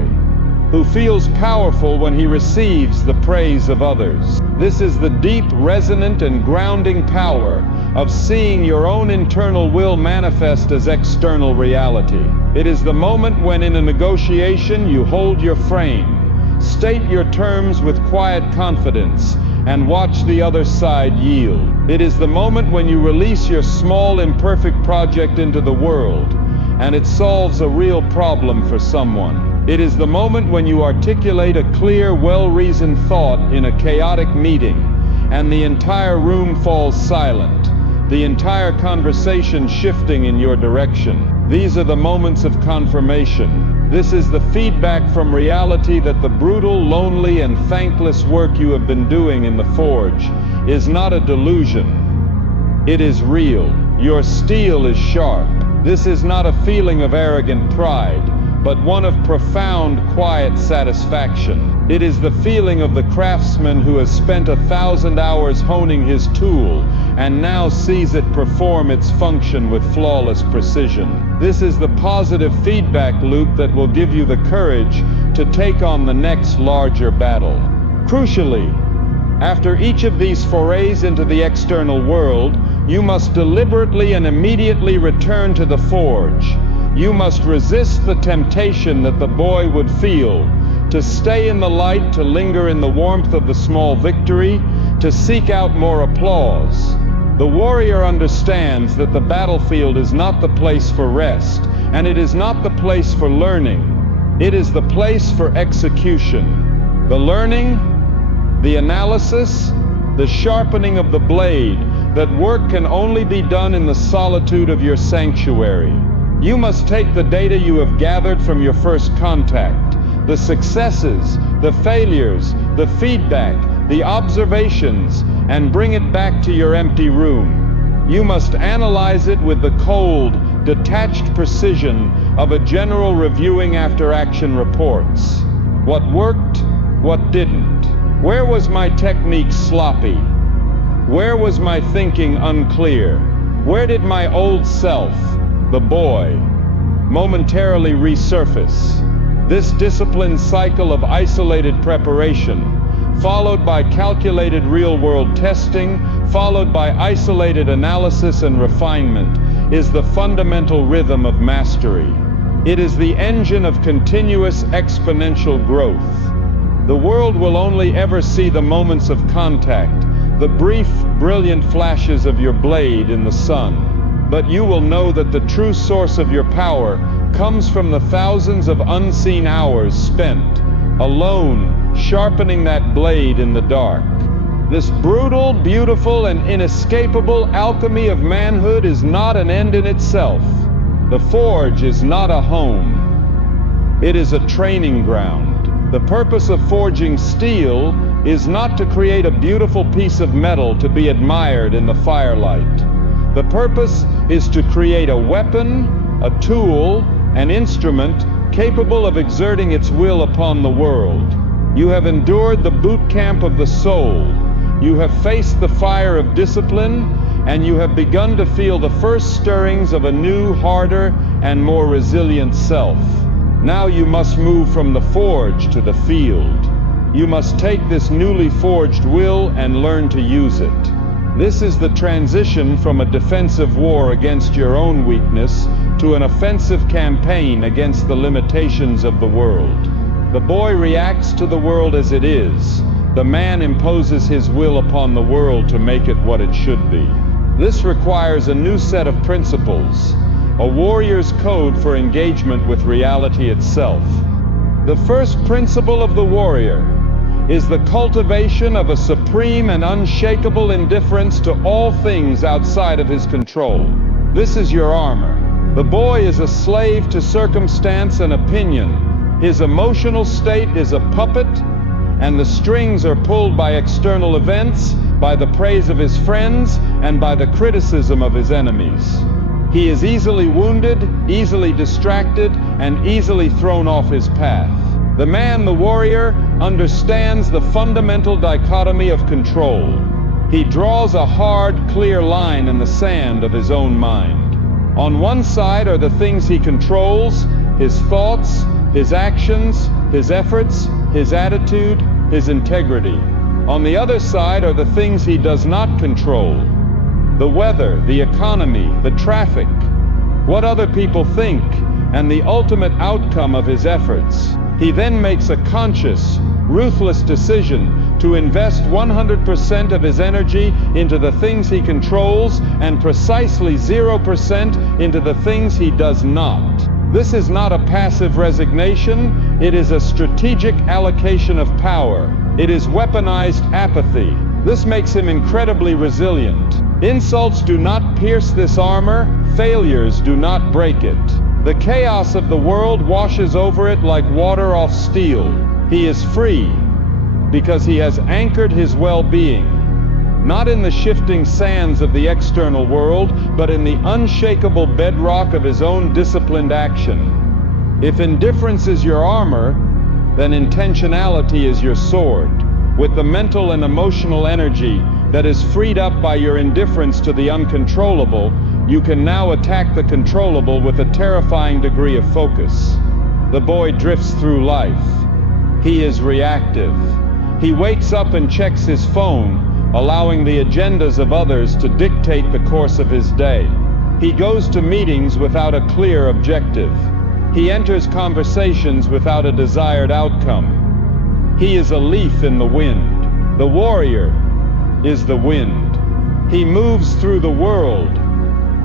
who feels powerful when he receives the praise of others. This is the deep, resonant, and grounding power of seeing your own internal will manifest as external reality. It is the moment when in a negotiation you hold your frame, state your terms with quiet confidence, and watch the other side yield. It is the moment when you release your small, imperfect project into the world, and it solves a real problem for someone. It is the moment when you articulate a clear, well-reasoned thought in a chaotic meeting, and the entire room falls silent, the entire conversation shifting in your direction. These are the moments of confirmation. This is the feedback from reality that the brutal, lonely, and thankless work you have been doing in the forge is not a delusion. It is real. Your steel is sharp. This is not a feeling of arrogant pride, but one of profound, quiet satisfaction. It is the feeling of the craftsman who has spent 1,000 hours honing his tool and now sees it perform its function with flawless precision. This is the positive feedback loop that will give you the courage to take on the next larger battle. Crucially, after each of these forays into the external world, you must deliberately and immediately return to the forge. You must resist the temptation that the boy would feel to stay in the light, to linger in the warmth of the small victory, to seek out more applause. The warrior understands that the battlefield is not the place for rest, and it is not the place for learning. It is the place for execution. The learning, the analysis, the sharpening of the blade, that work can only be done in the solitude of your sanctuary. You must take the data you have gathered from your first contact, the successes, the failures, the feedback, the observations, and bring it back to your empty room. You must analyze it with the cold, detached precision of a general reviewing after action reports. What worked, what didn't? Where was my technique sloppy? Where was my thinking unclear? Where did my old self, the boy, momentarily resurface? This disciplined cycle of isolated preparation, followed by calculated real-world testing, followed by isolated analysis and refinement, is the fundamental rhythm of mastery. It is the engine of continuous exponential growth. The world will only ever see the moments of contact, the brief, brilliant flashes of your blade in the sun. But you will know that the true source of your power comes from the thousands of unseen hours spent alone, sharpening that blade in the dark. This brutal, beautiful, and inescapable alchemy of manhood is not an end in itself. The forge is not a home. It is a training ground. The purpose of forging steel is not to create a beautiful piece of metal to be admired in the firelight. The purpose is to create a weapon, a tool, an instrument capable of exerting its will upon the world. You have endured the boot camp of the soul. You have faced the fire of discipline, and you have begun to feel the first stirrings of a new, harder, and more resilient self. Now you must move from the forge to the field. You must take this newly forged will and learn to use it. This is the transition from a defensive war against your own weakness to an offensive campaign against the limitations of the world. The boy reacts to the world as it is. The man imposes his will upon the world to make it what it should be. This requires a new set of principles, a warrior's code for engagement with reality itself. The first principle of the warrior is the cultivation of a supreme and unshakable indifference to all things outside of his control. This is your armor. The boy is a slave to circumstance and opinion. His emotional state is a puppet, and the strings are pulled by external events, by the praise of his friends, and by the criticism of his enemies. He is easily wounded, easily distracted, and easily thrown off his path. The man, the warrior, understands the fundamental dichotomy of control. He draws a hard, clear line in the sand of his own mind. On one side are the things he controls, his thoughts, his actions, his efforts, his attitude, his integrity. On the other side are the things he does not control. The weather, the economy, the traffic, what other people think, and the ultimate outcome of his efforts. He then makes a conscious, ruthless decision to invest 100% of his energy into the things he controls and precisely 0% into the things he does not. This is not a passive resignation, it is a strategic allocation of power. It is weaponized apathy. This makes him incredibly resilient. Insults do not pierce this armor, failures do not break it. The chaos of the world washes over it like water off steel. He is free because he has anchored his well-being, not in the shifting sands of the external world, but in the unshakable bedrock of his own disciplined action. If indifference is your armor, then intentionality is your sword. With the mental and emotional energy that is freed up by your indifference to the uncontrollable, you can now attack the controllable with a terrifying degree of focus. The boy drifts through life. He is reactive. He wakes up and checks his phone, allowing the agendas of others to dictate the course of his day. He goes to meetings without a clear objective. He enters conversations without a desired outcome. He is a leaf in the wind. The warrior is the wind. He moves through the world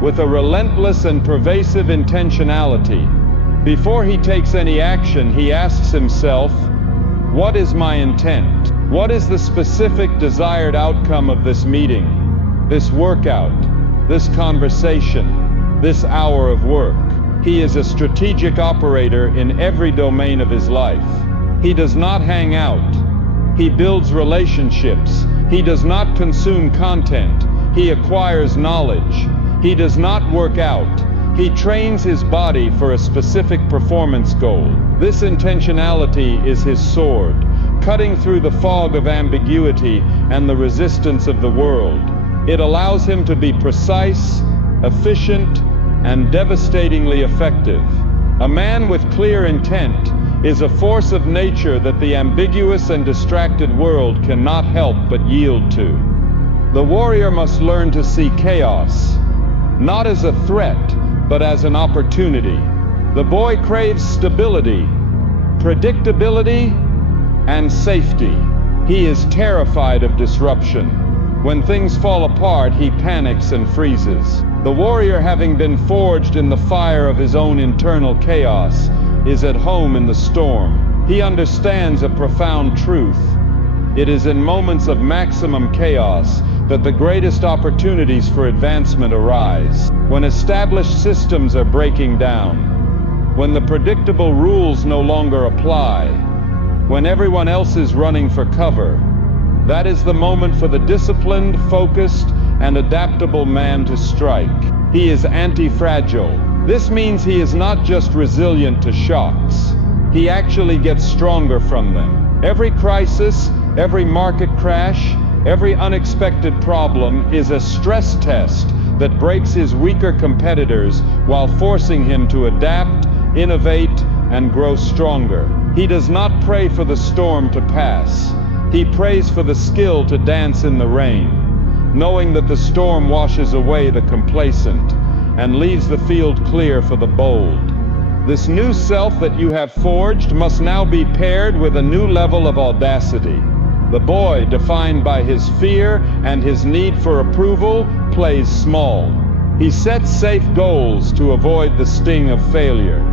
with a relentless and pervasive intentionality. Before he takes any action, he asks himself, what is my intent? What is the specific desired outcome of this meeting, this workout, this conversation, this hour of work? He is a strategic operator in every domain of his life. He does not hang out. He builds relationships. He does not consume content. He acquires knowledge. He does not work out. He trains his body for a specific performance goal. This intentionality is his sword, cutting through the fog of ambiguity and the resistance of the world. It allows him to be precise, efficient, and devastatingly effective. A man with clear intent is a force of nature that the ambiguous and distracted world cannot help but yield to. The warrior must learn to see chaos, not as a threat, but as an opportunity. The boy craves stability, predictability, and safety. He is terrified of disruption. When things fall apart, he panics and freezes. The warrior, having been forged in the fire of his own internal chaos, is at home in the storm. He understands a profound truth. It is in moments of maximum chaos that the greatest opportunities for advancement arise. When established systems are breaking down, when the predictable rules no longer apply, when everyone else is running for cover, that is the moment for the disciplined, focused, and adaptable man to strike. He is anti-fragile. This means he is not just resilient to shocks. He actually gets stronger from them. Every crisis, every market crash, every unexpected problem is a stress test that breaks his weaker competitors while forcing him to adapt, innovate, and grow stronger. He does not pray for the storm to pass. He prays for the skill to dance in the rain, knowing that the storm washes away the complacent and leaves the field clear for the bold. This new self that you have forged must now be paired with a new level of audacity. The boy, defined by his fear and his need for approval, plays small. He sets safe goals to avoid the sting of failure.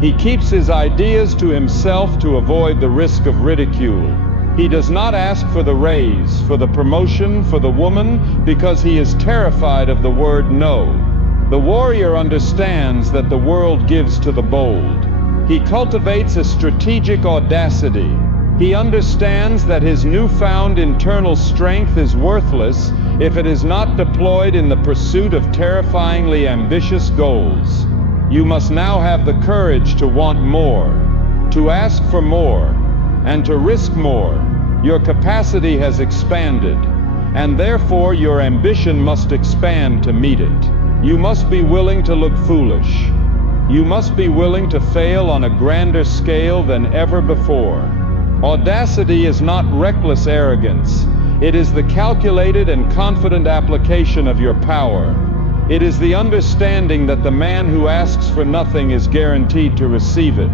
He keeps his ideas to himself to avoid the risk of ridicule. He does not ask for the raise, for the promotion, for the woman, because he is terrified of the word no. The warrior understands that the world gives to the bold. He cultivates a strategic audacity. He understands that his newfound internal strength is worthless if it is not deployed in the pursuit of terrifyingly ambitious goals. You must now have the courage to want more, to ask for more, and to risk more. Your capacity has expanded, and therefore your ambition must expand to meet it. You must be willing to look foolish. You must be willing to fail on a grander scale than ever before. Audacity is not reckless arrogance. It is the calculated and confident application of your power. It is the understanding that the man who asks for nothing is guaranteed to receive it.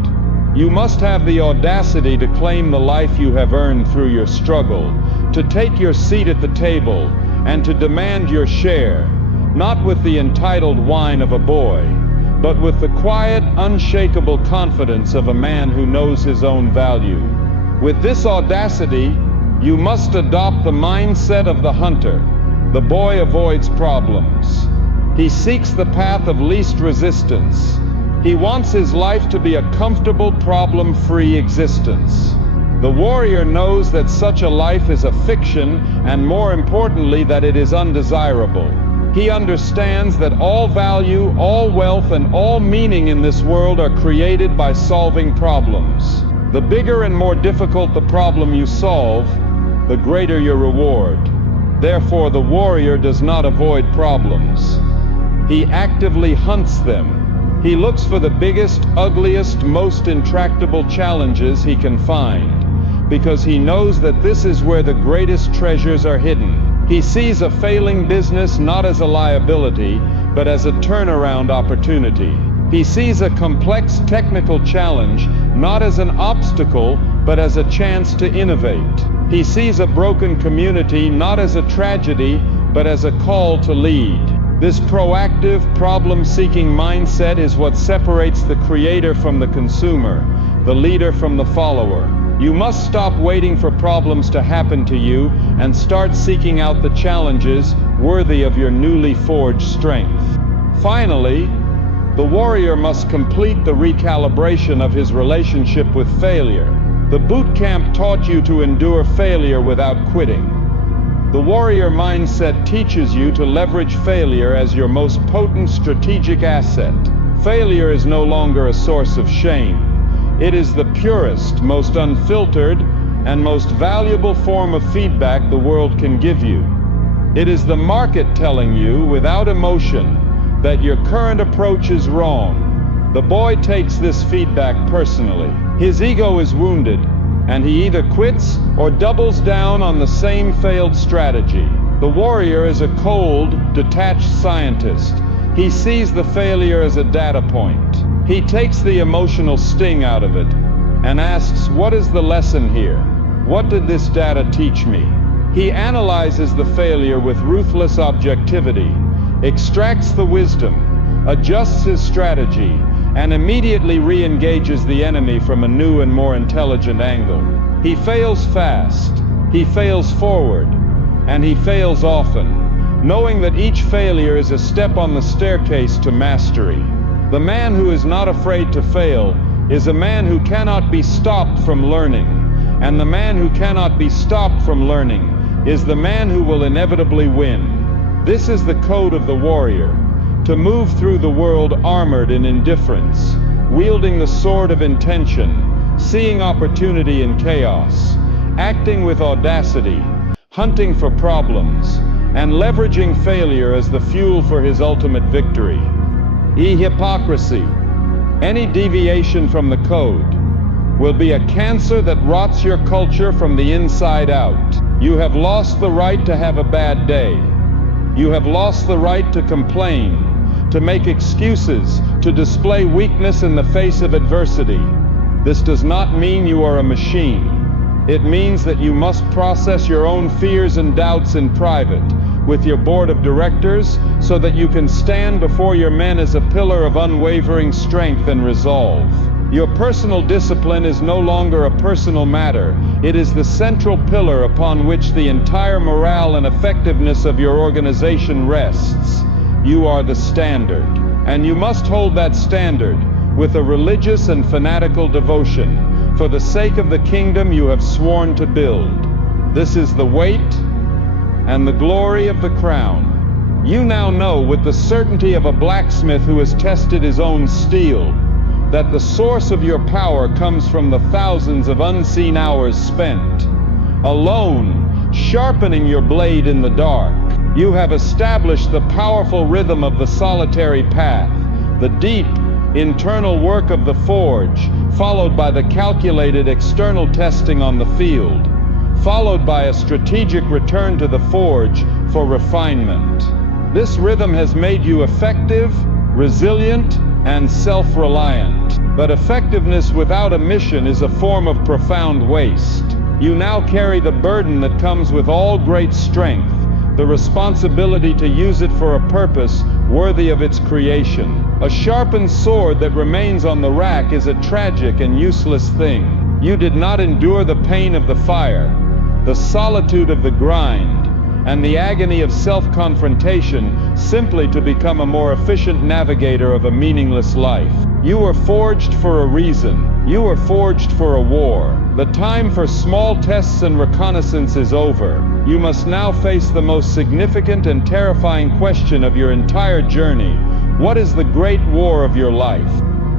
You must have the audacity to claim the life you have earned through your struggle, to take your seat at the table, and to demand your share, not with the entitled whine of a boy, but with the quiet, unshakable confidence of a man who knows his own value. With this audacity, you must adopt the mindset of the hunter. The boy avoids problems. He seeks the path of least resistance. He wants his life to be a comfortable, problem-free existence. The warrior knows that such a life is a fiction, and more importantly, that it is undesirable. He understands that all value, all wealth, and all meaning in this world are created by solving problems. The bigger and more difficult the problem you solve, the greater your reward. Therefore, the warrior does not avoid problems. He actively hunts them. He looks for the biggest, ugliest, most intractable challenges he can find, because he knows that this is where the greatest treasures are hidden. He sees a failing business not as a liability, but as a turnaround opportunity. He sees a complex technical challenge not as an obstacle, but as a chance to innovate. He sees a broken community not as a tragedy, but as a call to lead. This proactive, problem-seeking mindset is what separates the creator from the consumer, the leader from the follower. You must stop waiting for problems to happen to you and start seeking out the challenges worthy of your newly forged strength. Finally, the warrior must complete the recalibration of his relationship with failure. The boot camp taught you to endure failure without quitting. The warrior mindset teaches you to leverage failure as your most potent strategic asset. Failure is no longer a source of shame. It is the purest, most unfiltered, and most valuable form of feedback the world can give you. It is the market telling you, without emotion, that your current approach is wrong. The boy takes this feedback personally. His ego is wounded, and he either quits or doubles down on the same failed strategy. The warrior is a cold, detached scientist. He sees the failure as a data point. He takes the emotional sting out of it and asks, what is the lesson here? What did this data teach me? He analyzes the failure with ruthless objectivity, extracts the wisdom, adjusts his strategy, and immediately re-engages the enemy from a new and more intelligent angle. He fails fast, he fails forward, and he fails often, knowing that each failure is a step on the staircase to mastery. The man who is not afraid to fail is a man who cannot be stopped from learning, and the man who cannot be stopped from learning is the man who will inevitably win. This is the code of the warrior, to move through the world armored in indifference, wielding the sword of intention, seeing opportunity in chaos, acting with audacity, hunting for problems, and leveraging failure as the fuel for his ultimate victory. Hypocrisy. Any deviation from the code will be a cancer that rots your culture from the inside out. You have lost the right to have a bad day. You have lost the right to complain, to make excuses, to display weakness in the face of adversity. This does not mean you are a machine. It means that you must process your own fears and doubts in private with your board of directors so that you can stand before your men as a pillar of unwavering strength and resolve. Your personal discipline is no longer a personal matter. It is the central pillar upon which the entire morale and effectiveness of your organization rests. You are the standard, and you must hold that standard with a religious and fanatical devotion for the sake of the kingdom you have sworn to build. This is the weight and the glory of the crown. You now know with the certainty of a blacksmith who has tested his own steel that the source of your power comes from the thousands of unseen hours spent alone, sharpening your blade in the dark. You have established the powerful rhythm of the solitary path, the deep internal work of the forge, followed by the calculated external testing on the field, followed by a strategic return to the forge for refinement. This rhythm has made you effective, resilient, and self-reliant. But effectiveness without a mission is a form of profound waste. You now carry the burden that comes with all great strength, the responsibility to use it for a purpose worthy of its creation. A sharpened sword that remains on the rack is a tragic and useless thing. You did not endure the pain of the fire, the solitude of the grind, and the agony of self-confrontation simply to become a more efficient navigator of a meaningless life. You were forged for a reason. You were forged for a war. The time for small tests and reconnaissance is over. You must now face the most significant and terrifying question of your entire journey. What is the great war of your life?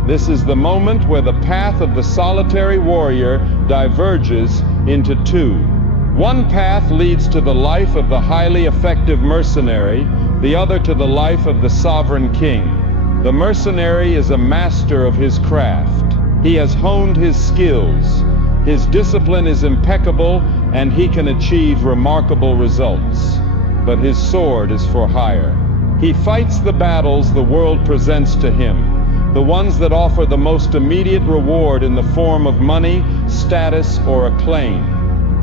This is the moment where the path of the solitary warrior diverges into two. One path leads to the life of the highly effective mercenary, the other to the life of the sovereign king. The mercenary is a master of his craft. He has honed his skills. His discipline is impeccable, and he can achieve remarkable results. But his sword is for hire. He fights the battles the world presents to him, the ones that offer the most immediate reward in the form of money, status, or acclaim.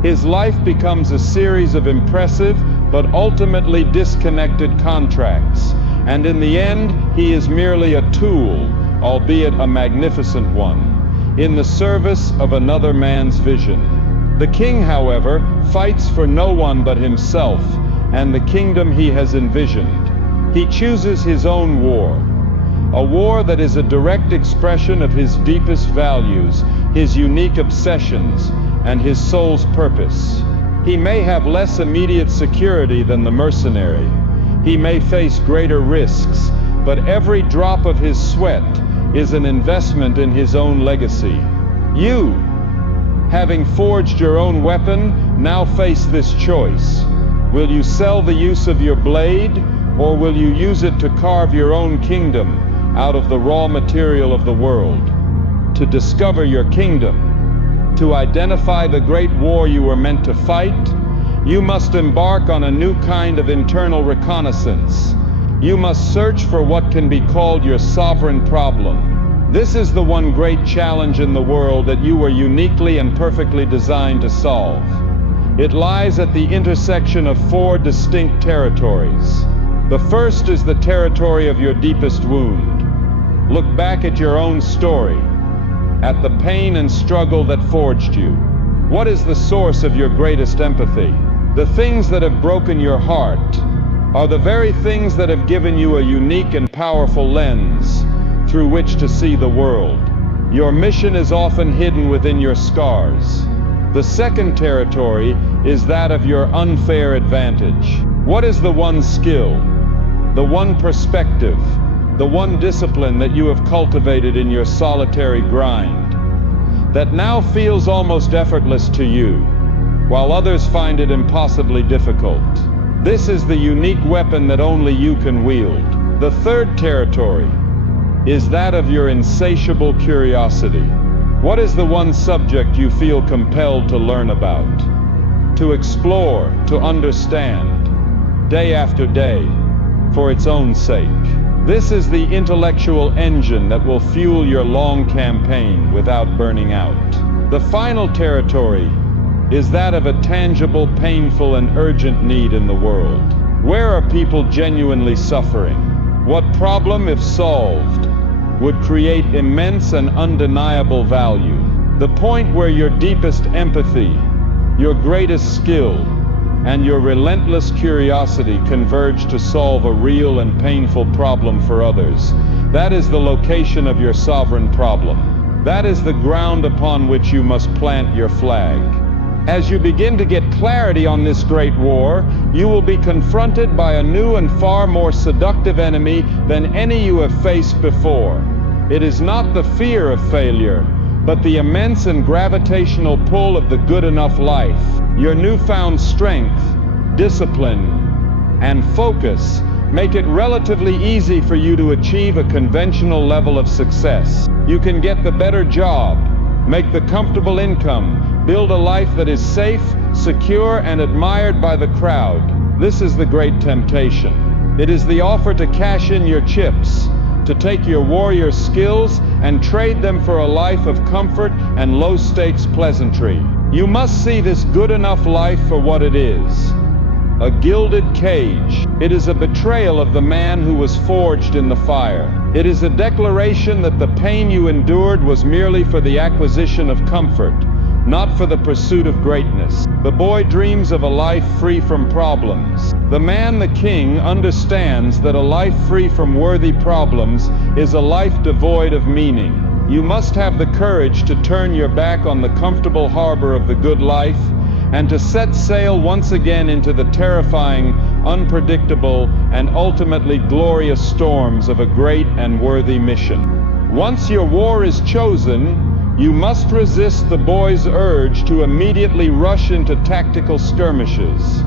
His life becomes a series of impressive but ultimately disconnected contracts, and in the end he is merely a tool, albeit a magnificent one, in the service of another man's vision. The king, however, fights for no one but himself and the kingdom he has envisioned. He chooses his own war, a war that is a direct expression of his deepest values, his unique obsessions, and his soul's purpose. He may have less immediate security than the mercenary. He may face greater risks, but every drop of his sweat is an investment in his own legacy. You, having forged your own weapon, now face this choice. Will you sell the use of your blade, or will you use it to carve your own kingdom out of the raw material of the world? To discover your kingdom, to identify the great war you were meant to fight, you must embark on a new kind of internal reconnaissance. You must search for what can be called your sovereign problem. This is the one great challenge in the world that you were uniquely and perfectly designed to solve. It lies at the intersection of four distinct territories. The first is the territory of your deepest wound. Look back at your own story, at the pain and struggle that forged you. What is the source of your greatest empathy? The things that have broken your heart are the very things that have given you a unique and powerful lens through which to see the world. Your mission is often hidden within your scars. The second territory is that of your unfair advantage. What is the one skill, the one perspective, the one discipline that you have cultivated in your solitary grind, that now feels almost effortless to you, while others find it impossibly difficult? This is the unique weapon that only you can wield. The third territory is that of your insatiable curiosity. What is the one subject you feel compelled to learn about, to explore, to understand, day after day, for its own sake? This is the intellectual engine that will fuel your long campaign without burning out. The final territory is that of a tangible, painful, and urgent need in the world. Where are people genuinely suffering? What problem, if solved, would create immense and undeniable value? The point where your deepest empathy, your greatest skill, and your relentless curiosity converge to solve a real and painful problem for others. That is the location of your sovereign problem. That is the ground upon which you must plant your flag. As you begin to get clarity on this great war, you will be confronted by a new and far more seductive enemy than any you have faced before. It is not the fear of failure, but the immense and gravitational pull of the good enough life. Your newfound strength, discipline, and focus make it relatively easy for you to achieve a conventional level of success. You can get the better job, make the comfortable income, build a life that is safe, secure, and admired by the crowd. This is the great temptation. It is the offer to cash in your chips, to take your warrior skills and trade them for a life of comfort and low-stakes pleasantry. You must see this good enough life for what it is. A gilded cage. It is a betrayal of the man who was forged in the fire. It is a declaration that the pain you endured was merely for the acquisition of comfort, not for the pursuit of greatness. The boy dreams of a life free from problems. The man, the king, understands that a life free from worthy problems is a life devoid of meaning. You must have the courage to turn your back on the comfortable harbor of the good life and to set sail once again into the terrifying, unpredictable, and ultimately glorious storms of a great and worthy mission. Once your war is chosen, you must resist the boy's urge to immediately rush into tactical skirmishes.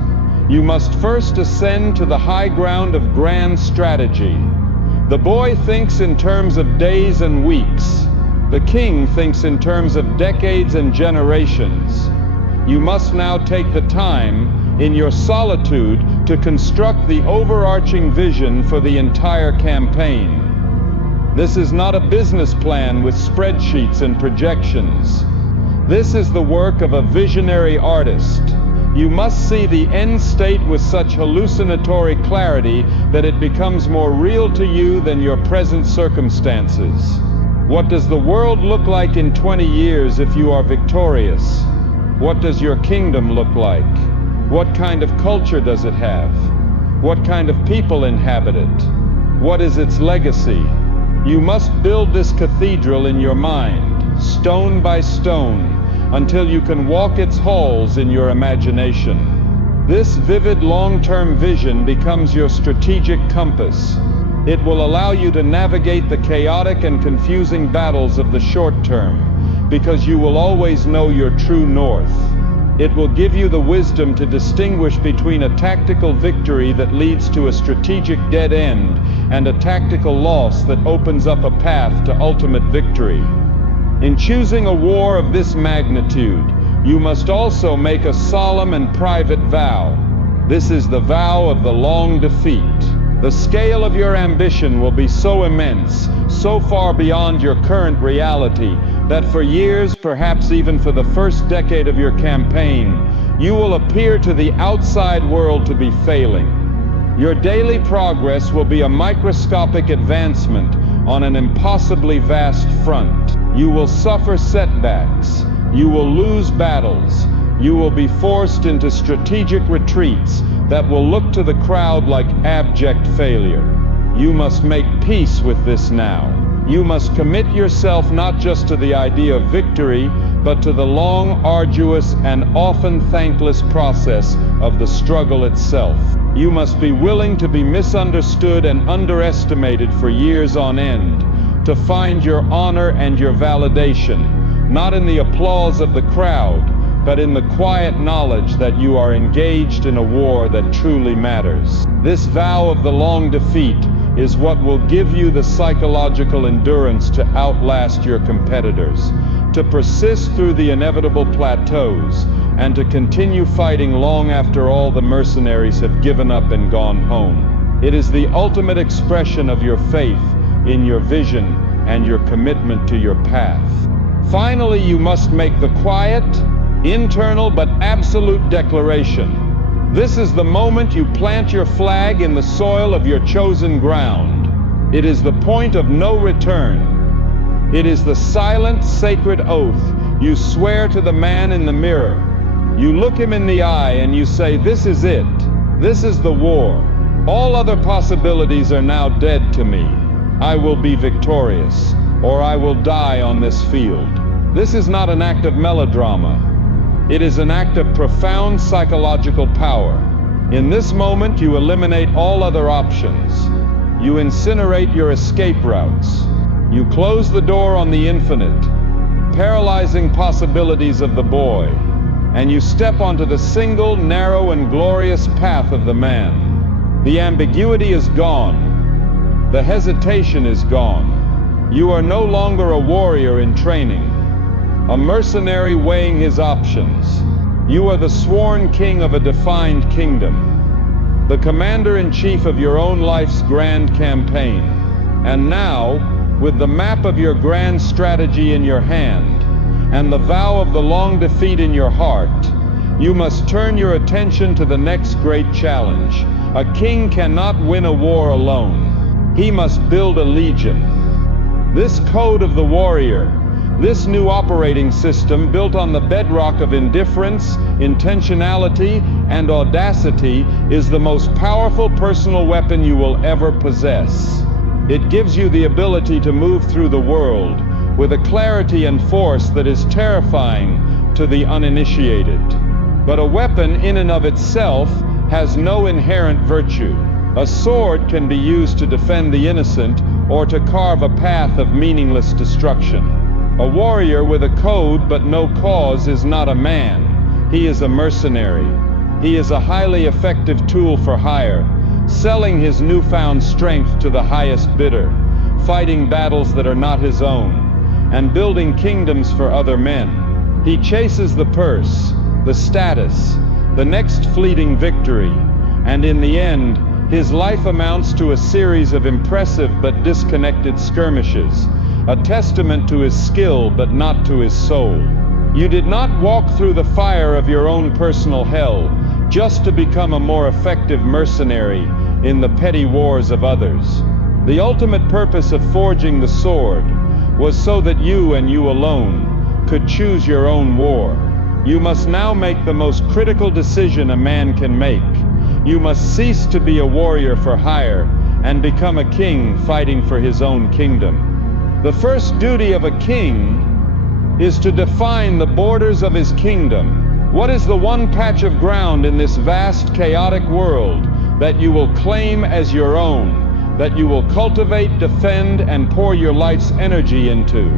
You must first ascend to the high ground of grand strategy. The boy thinks in terms of days and weeks. The king thinks in terms of decades and generations. You must now take the time, in your solitude, to construct the overarching vision for the entire campaign. This is not a business plan with spreadsheets and projections. This is the work of a visionary artist. You must see the end state with such hallucinatory clarity that it becomes more real to you than your present circumstances. What does the world look like in 20 years if you are victorious? What does your kingdom look like? What kind of culture does it have? What kind of people inhabit it? What is its legacy? You must build this cathedral in your mind, stone by stone, until you can walk its halls in your imagination. This vivid long-term vision becomes your strategic compass. It will allow you to navigate the chaotic and confusing battles of the short term, because you will always know your true north. It will give you the wisdom to distinguish between a tactical victory that leads to a strategic dead end and a tactical loss that opens up a path to ultimate victory. In choosing a war of this magnitude, you must also make a solemn and private vow. This is the vow of the long defeat. The scale of your ambition will be so immense, so far beyond your current reality, that for years, perhaps even for the first decade of your campaign, you will appear to the outside world to be failing. Your daily progress will be a microscopic advancement on an impossibly vast front. You will suffer setbacks. You will lose battles. You will be forced into strategic retreats that will look to the crowd like abject failure. You must make peace with this now. You must commit yourself not just to the idea of victory, but to the long, arduous, and often thankless process of the struggle itself. You must be willing to be misunderstood and underestimated for years on end, to find your honor and your validation, not in the applause of the crowd, but in the quiet knowledge that you are engaged in a war that truly matters. This vow of the long defeat is what will give you the psychological endurance to outlast your competitors, to persist through the inevitable plateaus, and to continue fighting long after all the mercenaries have given up and gone home. It is the ultimate expression of your faith in your vision and your commitment to your path. Finally, you must make the quiet, internal but absolute declaration. This is the moment you plant your flag in the soil of your chosen ground. It is the point of no return. It is the silent, sacred oath you swear to the man in the mirror. You look him in the eye and you say, "This is it. This is the war. All other possibilities are now dead to me. I will be victorious, or I will die on this field." This is not an act of melodrama. It is an act of profound psychological power. In this moment, you eliminate all other options. You incinerate your escape routes. You close the door on the infinite, paralyzing possibilities of the boy, and you step onto the single, narrow, and glorious path of the man. The ambiguity is gone. The hesitation is gone. You are no longer a warrior in training, a mercenary weighing his options. You are the sworn king of a defined kingdom, the commander-in-chief of your own life's grand campaign. And now, with the map of your grand strategy in your hand, and the vow of the long defeat in your heart, you must turn your attention to the next great challenge. A king cannot win a war alone. He must build a legion. This code of the warrior, this new operating system built on the bedrock of indifference, intentionality, and audacity, is the most powerful personal weapon you will ever possess. It gives you the ability to move through the world with a clarity and force that is terrifying to the uninitiated. But a weapon in and of itself has no inherent virtue. A sword can be used to defend the innocent or to carve a path of meaningless destruction. A warrior with a code but no cause is not a man. He is a mercenary. He is a highly effective tool for hire, selling his newfound strength to the highest bidder, fighting battles that are not his own, and building kingdoms for other men. He chases the purse, the status, the next fleeting victory, and in the end, his life amounts to a series of impressive but disconnected skirmishes, a testament to his skill but not to his soul. You did not walk through the fire of your own personal hell just to become a more effective mercenary in the petty wars of others. The ultimate purpose of forging the sword was so that you and you alone could choose your own war. You must now make the most critical decision a man can make. You must cease to be a warrior for hire and become a king fighting for his own kingdom. The first duty of a king is to define the borders of his kingdom. What is the one patch of ground in this vast, chaotic world that you will claim as your own, that you will cultivate, defend, and pour your life's energy into?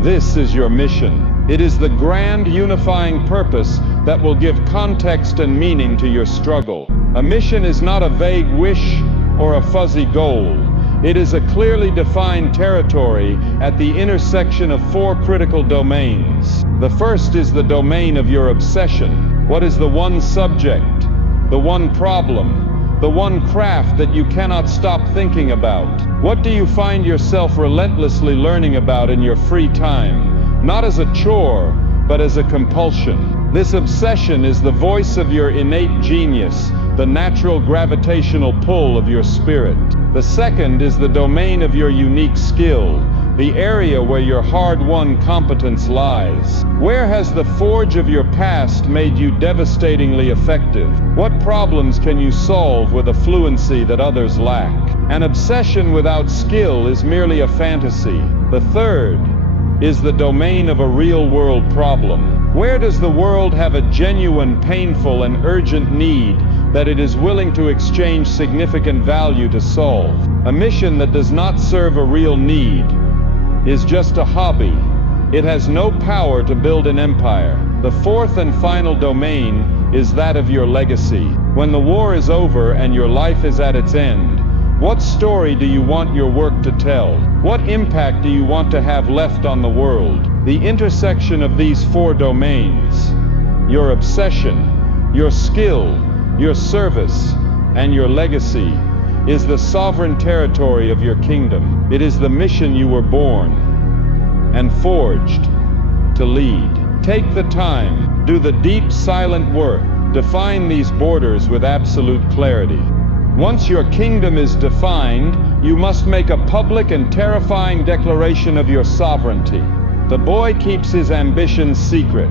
This is your mission. It is the grand unifying purpose that will give context and meaning to your struggle. A mission is not a vague wish or a fuzzy goal. It is a clearly defined territory at the intersection of four critical domains. The first is the domain of your obsession. What is the one subject, the one problem, the one craft that you cannot stop thinking about? What do you find yourself relentlessly learning about in your free time? Not as a chore, but as a compulsion. This obsession is the voice of your innate genius, the natural gravitational pull of your spirit. The second is the domain of your unique skill, the area where your hard-won competence lies. Where has the forge of your past made you devastatingly effective? What problems can you solve with a fluency that others lack? An obsession without skill is merely a fantasy. The third is the domain of a real-world problem. Where does the world have a genuine, painful, and urgent need that it is willing to exchange significant value to solve? A mission that does not serve a real need is just a hobby. It has no power to build an empire. The fourth and final domain is that of your legacy. When the war is over and your life is at its end, What story do you want your work to tell? What impact do you want to have left on the world? The intersection of these four domains, your obsession, your skill, your service, and your legacy, is the sovereign territory of your kingdom. It is the mission you were born and forged to lead. Take the time, do the deep, silent work, define these borders with absolute clarity. Once your kingdom is defined, you must make a public and terrifying declaration of your sovereignty. The boy keeps his ambitions secret.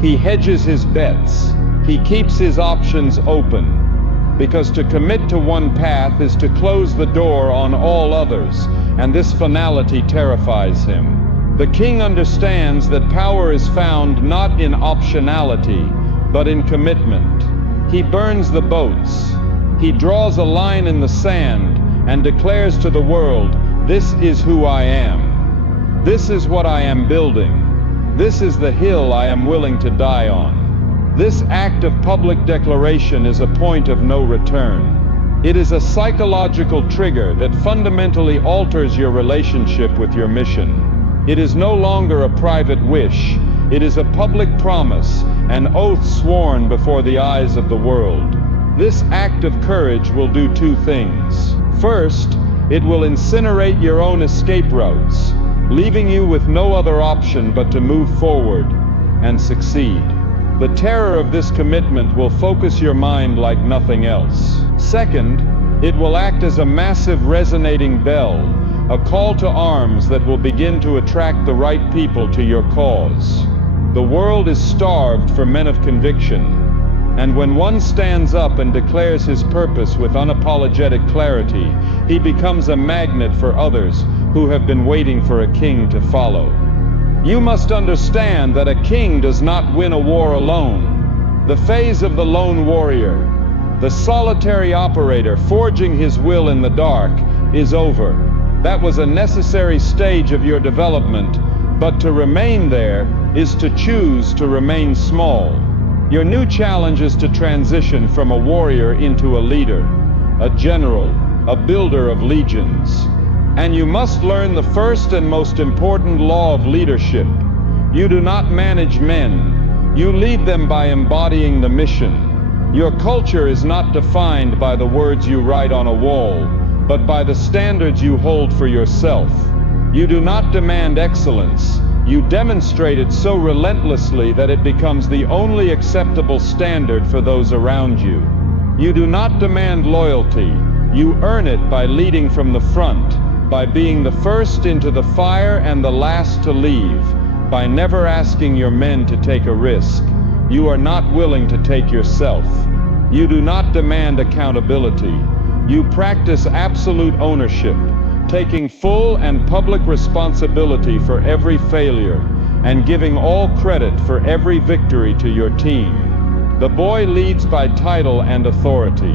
He hedges his bets. He keeps his options open. Because to commit to one path is to close the door on all others, and this finality terrifies him. The king understands that power is found not in optionality, but in commitment. He burns the boats. He draws a line in the sand and declares to the world, "This is who I am. This is what I am building. This is the hill I am willing to die on." This act of public declaration is a point of no return. It is a psychological trigger that fundamentally alters your relationship with your mission. It is no longer a private wish. It is a public promise, an oath sworn before the eyes of the world. This act of courage will do two things. First, it will incinerate your own escape routes, leaving you with no other option but to move forward and succeed. The terror of this commitment will focus your mind like nothing else. Second, it will act as a massive resonating bell, a call to arms that will begin to attract the right people to your cause. The world is starved for men of conviction, and when one stands up and declares his purpose with unapologetic clarity, he becomes a magnet for others who have been waiting for a king to follow. You must understand that a king does not win a war alone. The phase of the lone warrior, the solitary operator forging his will in the dark, is over. That was a necessary stage of your development, but to remain there is to choose to remain small. Your new challenge is to transition from a warrior into a leader, a general, a builder of legions. And you must learn the first and most important law of leadership. You do not manage men. You lead them by embodying the mission. Your culture is not defined by the words you write on a wall, but by the standards you hold for yourself. You do not demand excellence. You demonstrate it so relentlessly that it becomes the only acceptable standard for those around you. You do not demand loyalty. You earn it by leading from the front, by being the first into the fire and the last to leave, by never asking your men to take a risk. You are not willing to take yourself. You do not demand accountability. You practice absolute ownership, taking full and public responsibility for every failure and giving all credit for every victory to your team. The boy leads by title and authority.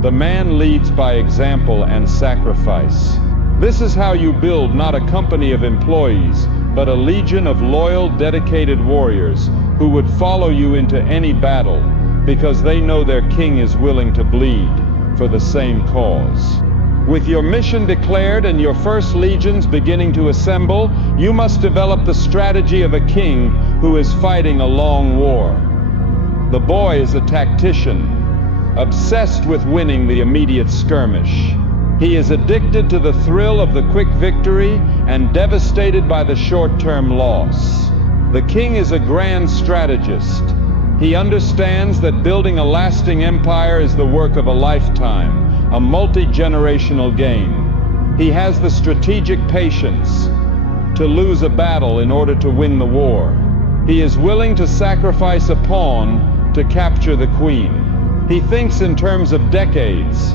The man leads by example and sacrifice. This is how you build not a company of employees, but a legion of loyal, dedicated warriors who would follow you into any battle because they know their king is willing to bleed for the same cause. With your mission declared and your first legions beginning to assemble, you must develop the strategy of a king who is fighting a long war. The boy is a tactician, obsessed with winning the immediate skirmish. He is addicted to the thrill of the quick victory and devastated by the short-term loss. The king is a grand strategist. He understands that building a lasting empire is the work of a lifetime, a multi-generational game. He has the strategic patience to lose a battle in order to win the war. He is willing to sacrifice a pawn to capture the queen. He thinks in terms of decades,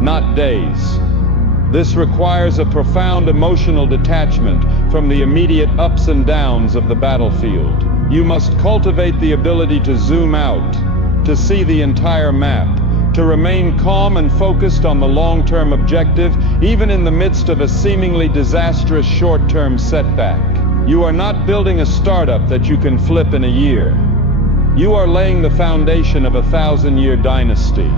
not days. This requires a profound emotional detachment from the immediate ups and downs of the battlefield. You must cultivate the ability to zoom out, to see the entire map, to remain calm and focused on the long-term objective, even in the midst of a seemingly disastrous short-term setback. You are not building a startup that you can flip in a year. You are laying the foundation of a 1,000-year dynasty.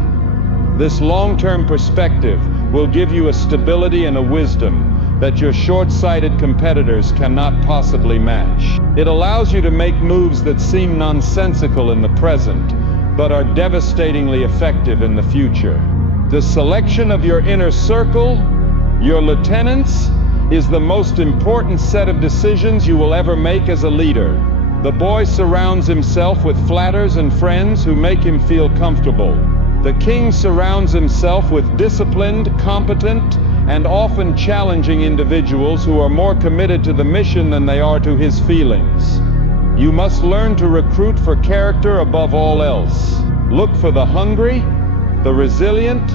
This long-term perspective will give you a stability and a wisdom that your short-sighted competitors cannot possibly match. It allows you to make moves that seem nonsensical in the present, but are devastatingly effective in the future. The selection of your inner circle, your lieutenants, is the most important set of decisions you will ever make as a leader. The boy surrounds himself with flatters and friends who make him feel comfortable. The king surrounds himself with disciplined, competent, and often challenging individuals who are more committed to the mission than they are to his feelings. You must learn to recruit for character above all else. Look for the hungry, the resilient,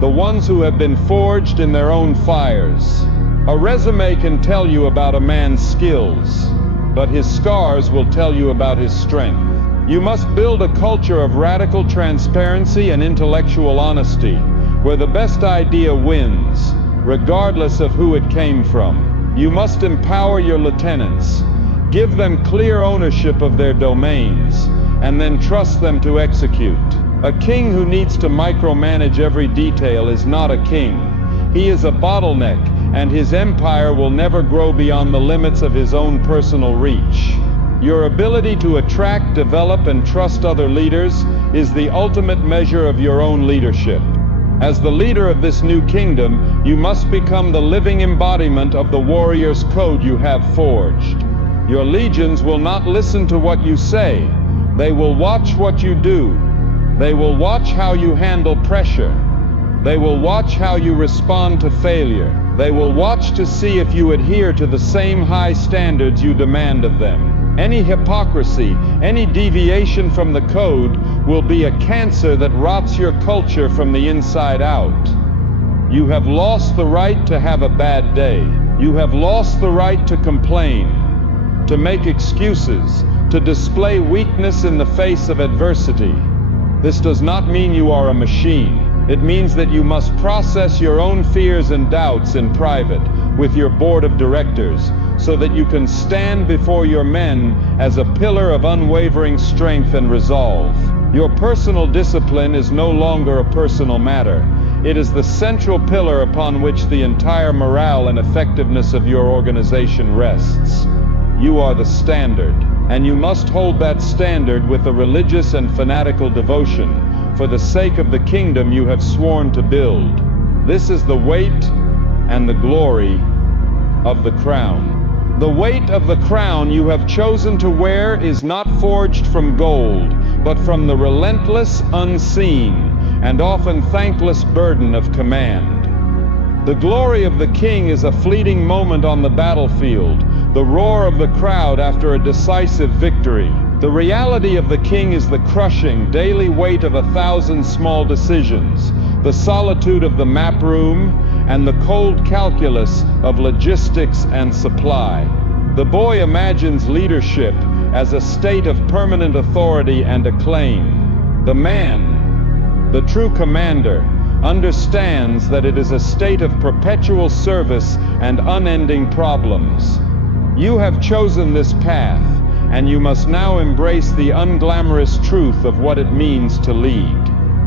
the ones who have been forged in their own fires. A resume can tell you about a man's skills, but his scars will tell you about his strength. You must build a culture of radical transparency and intellectual honesty, where the best idea wins, regardless of who it came from. You must empower your lieutenants, give them clear ownership of their domains, and then trust them to execute. A king who needs to micromanage every detail is not a king. He is a bottleneck, and his empire will never grow beyond the limits of his own personal reach. Your ability to attract, develop, and trust other leaders is the ultimate measure of your own leadership. As the leader of this new kingdom, you must become the living embodiment of the warrior's code you have forged. Your legions will not listen to what you say. They will watch what you do. They will watch how you handle pressure. They will watch how you respond to failure. They will watch to see if you adhere to the same high standards you demand of them. Any hypocrisy, any deviation from the code will be a cancer that rots your culture from the inside out. You have lost the right to have a bad day. You have lost the right to complain, to make excuses, to display weakness in the face of adversity. This does not mean you are a machine. It means that you must process your own fears and doubts in private with your board of directors, so that you can stand before your men as a pillar of unwavering strength and resolve. Your personal discipline is no longer a personal matter. It is the central pillar upon which the entire morale and effectiveness of your organization rests. You are the standard, and you must hold that standard with a religious and fanatical devotion for the sake of the kingdom you have sworn to build. This is the weight and the glory of the crown. The weight of the crown you have chosen to wear is not forged from gold, but from the relentless, unseen, and often thankless burden of command. The glory of the king is a fleeting moment on the battlefield, the roar of the crowd after a decisive victory. The reality of the king is the crushing, daily weight of 1,000 small decisions, the solitude of the map room, and the cold calculus of logistics and supply. The boy imagines leadership as a state of permanent authority and acclaim. The man, the true commander, understands that it is a state of perpetual service and unending problems. You have chosen this path, and you must now embrace the unglamorous truth of what it means to lead.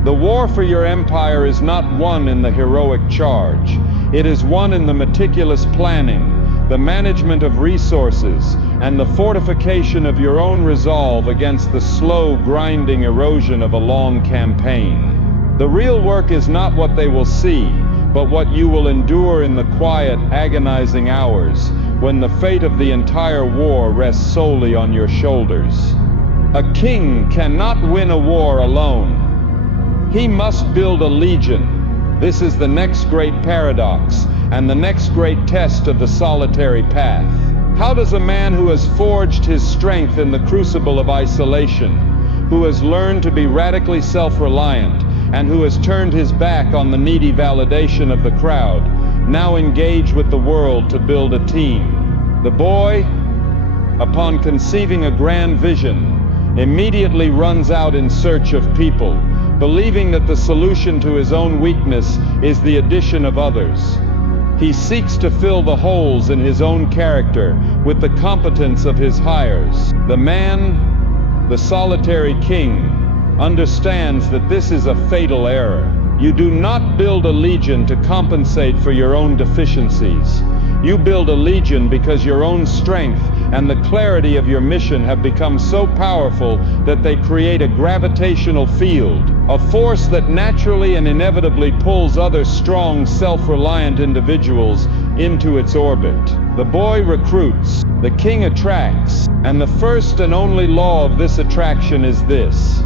The war for your empire is not won in the heroic charge. It is won in the meticulous planning, the management of resources, and the fortification of your own resolve against the slow, grinding erosion of a long campaign. The real work is not what they will see, but what you will endure in the quiet, agonizing hours, when the fate of the entire war rests solely on your shoulders. A king cannot win a war alone. He must build a legion. This is the next great paradox, and the next great test of the solitary path. How does a man who has forged his strength in the crucible of isolation, who has learned to be radically self-reliant, and who has turned his back on the needy validation of the crowd, now engage with the world to build a team? The boy, upon conceiving a grand vision, immediately runs out in search of people, believing that the solution to his own weakness is the addition of others. He seeks to fill the holes in his own character with the competence of his hires. The man, the solitary king, understands that this is a fatal error. You do not build a legion to compensate for your own deficiencies. You build a legion because your own strength and the clarity of your mission have become so powerful that they create a gravitational field, a force that naturally and inevitably pulls other strong, self-reliant individuals into its orbit. The boy recruits, the king attracts, and the first and only law of this attraction is this: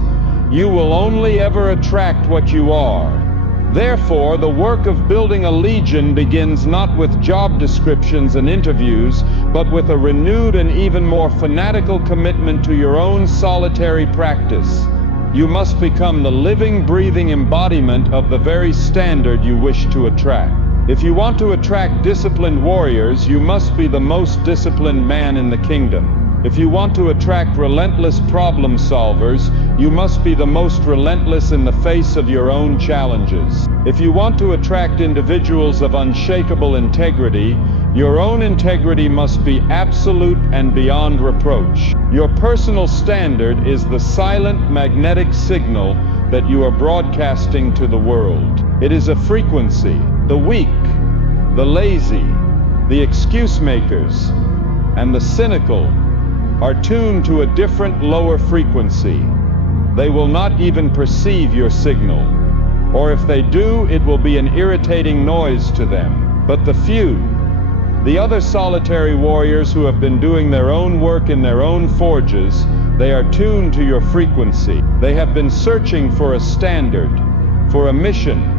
you will only ever attract what you are. Therefore, the work of building a legion begins not with job descriptions and interviews, but with a renewed and even more fanatical commitment to your own solitary practice. You must become the living, breathing embodiment of the very standard you wish to attract. If you want to attract disciplined warriors, you must be the most disciplined man in the kingdom. If you want to attract relentless problem solvers, you must be the most relentless in the face of your own challenges. If you want to attract individuals of unshakable integrity, your own integrity must be absolute and beyond reproach. Your personal standard is the silent magnetic signal that you are broadcasting to the world. It is a frequency. The weak, the lazy, the excuse makers, and the cynical are tuned to a different, lower frequency. They will not even perceive your signal, or if they do, it will be an irritating noise to them. But the few, the other solitary warriors who have been doing their own work in their own forges, they are tuned to your frequency. They have been searching for a standard, for a mission,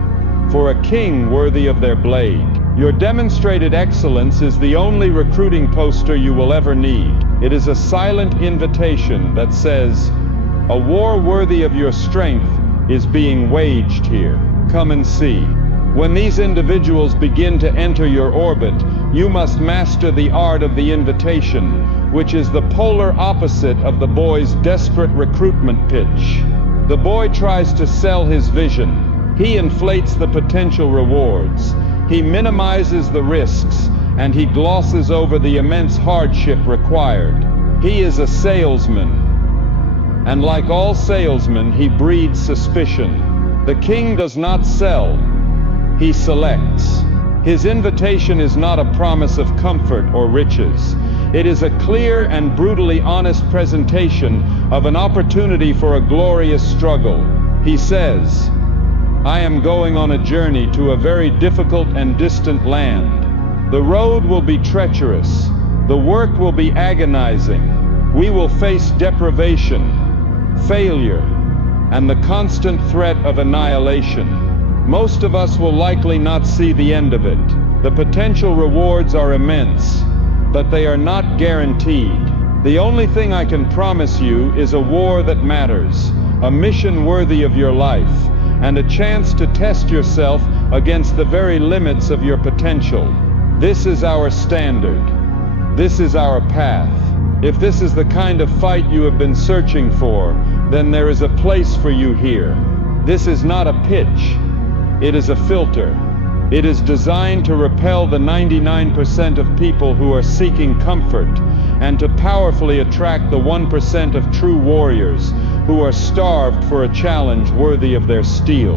for a king worthy of their blade. Your demonstrated excellence is the only recruiting poster you will ever need. It is a silent invitation that says, a war worthy of your strength is being waged here. Come and see. When these individuals begin to enter your orbit, you must master the art of the invitation, which is the polar opposite of the boy's desperate recruitment pitch. The boy tries to sell his vision. He inflates the potential rewards. He minimizes the risks, and he glosses over the immense hardship required. He is a salesman, and like all salesmen, he breeds suspicion. The king does not sell, he selects. His invitation is not a promise of comfort or riches. It is a clear and brutally honest presentation of an opportunity for a glorious struggle. He says, I am going on a journey to a very difficult and distant land. The road will be treacherous. The work will be agonizing. We will face deprivation, failure, and the constant threat of annihilation. Most of us will likely not see the end of it. The potential rewards are immense, but they are not guaranteed. The only thing I can promise you is a war that matters, a mission worthy of your life, and a chance to test yourself against the very limits of your potential. This is our standard. This is our path. If this is the kind of fight you have been searching for, then there is a place for you here. This is not a pitch. It is a filter. It is designed to repel the 99% of people who are seeking comfort, and to powerfully attract the 1% of true warriors who are starved for a challenge worthy of their steel.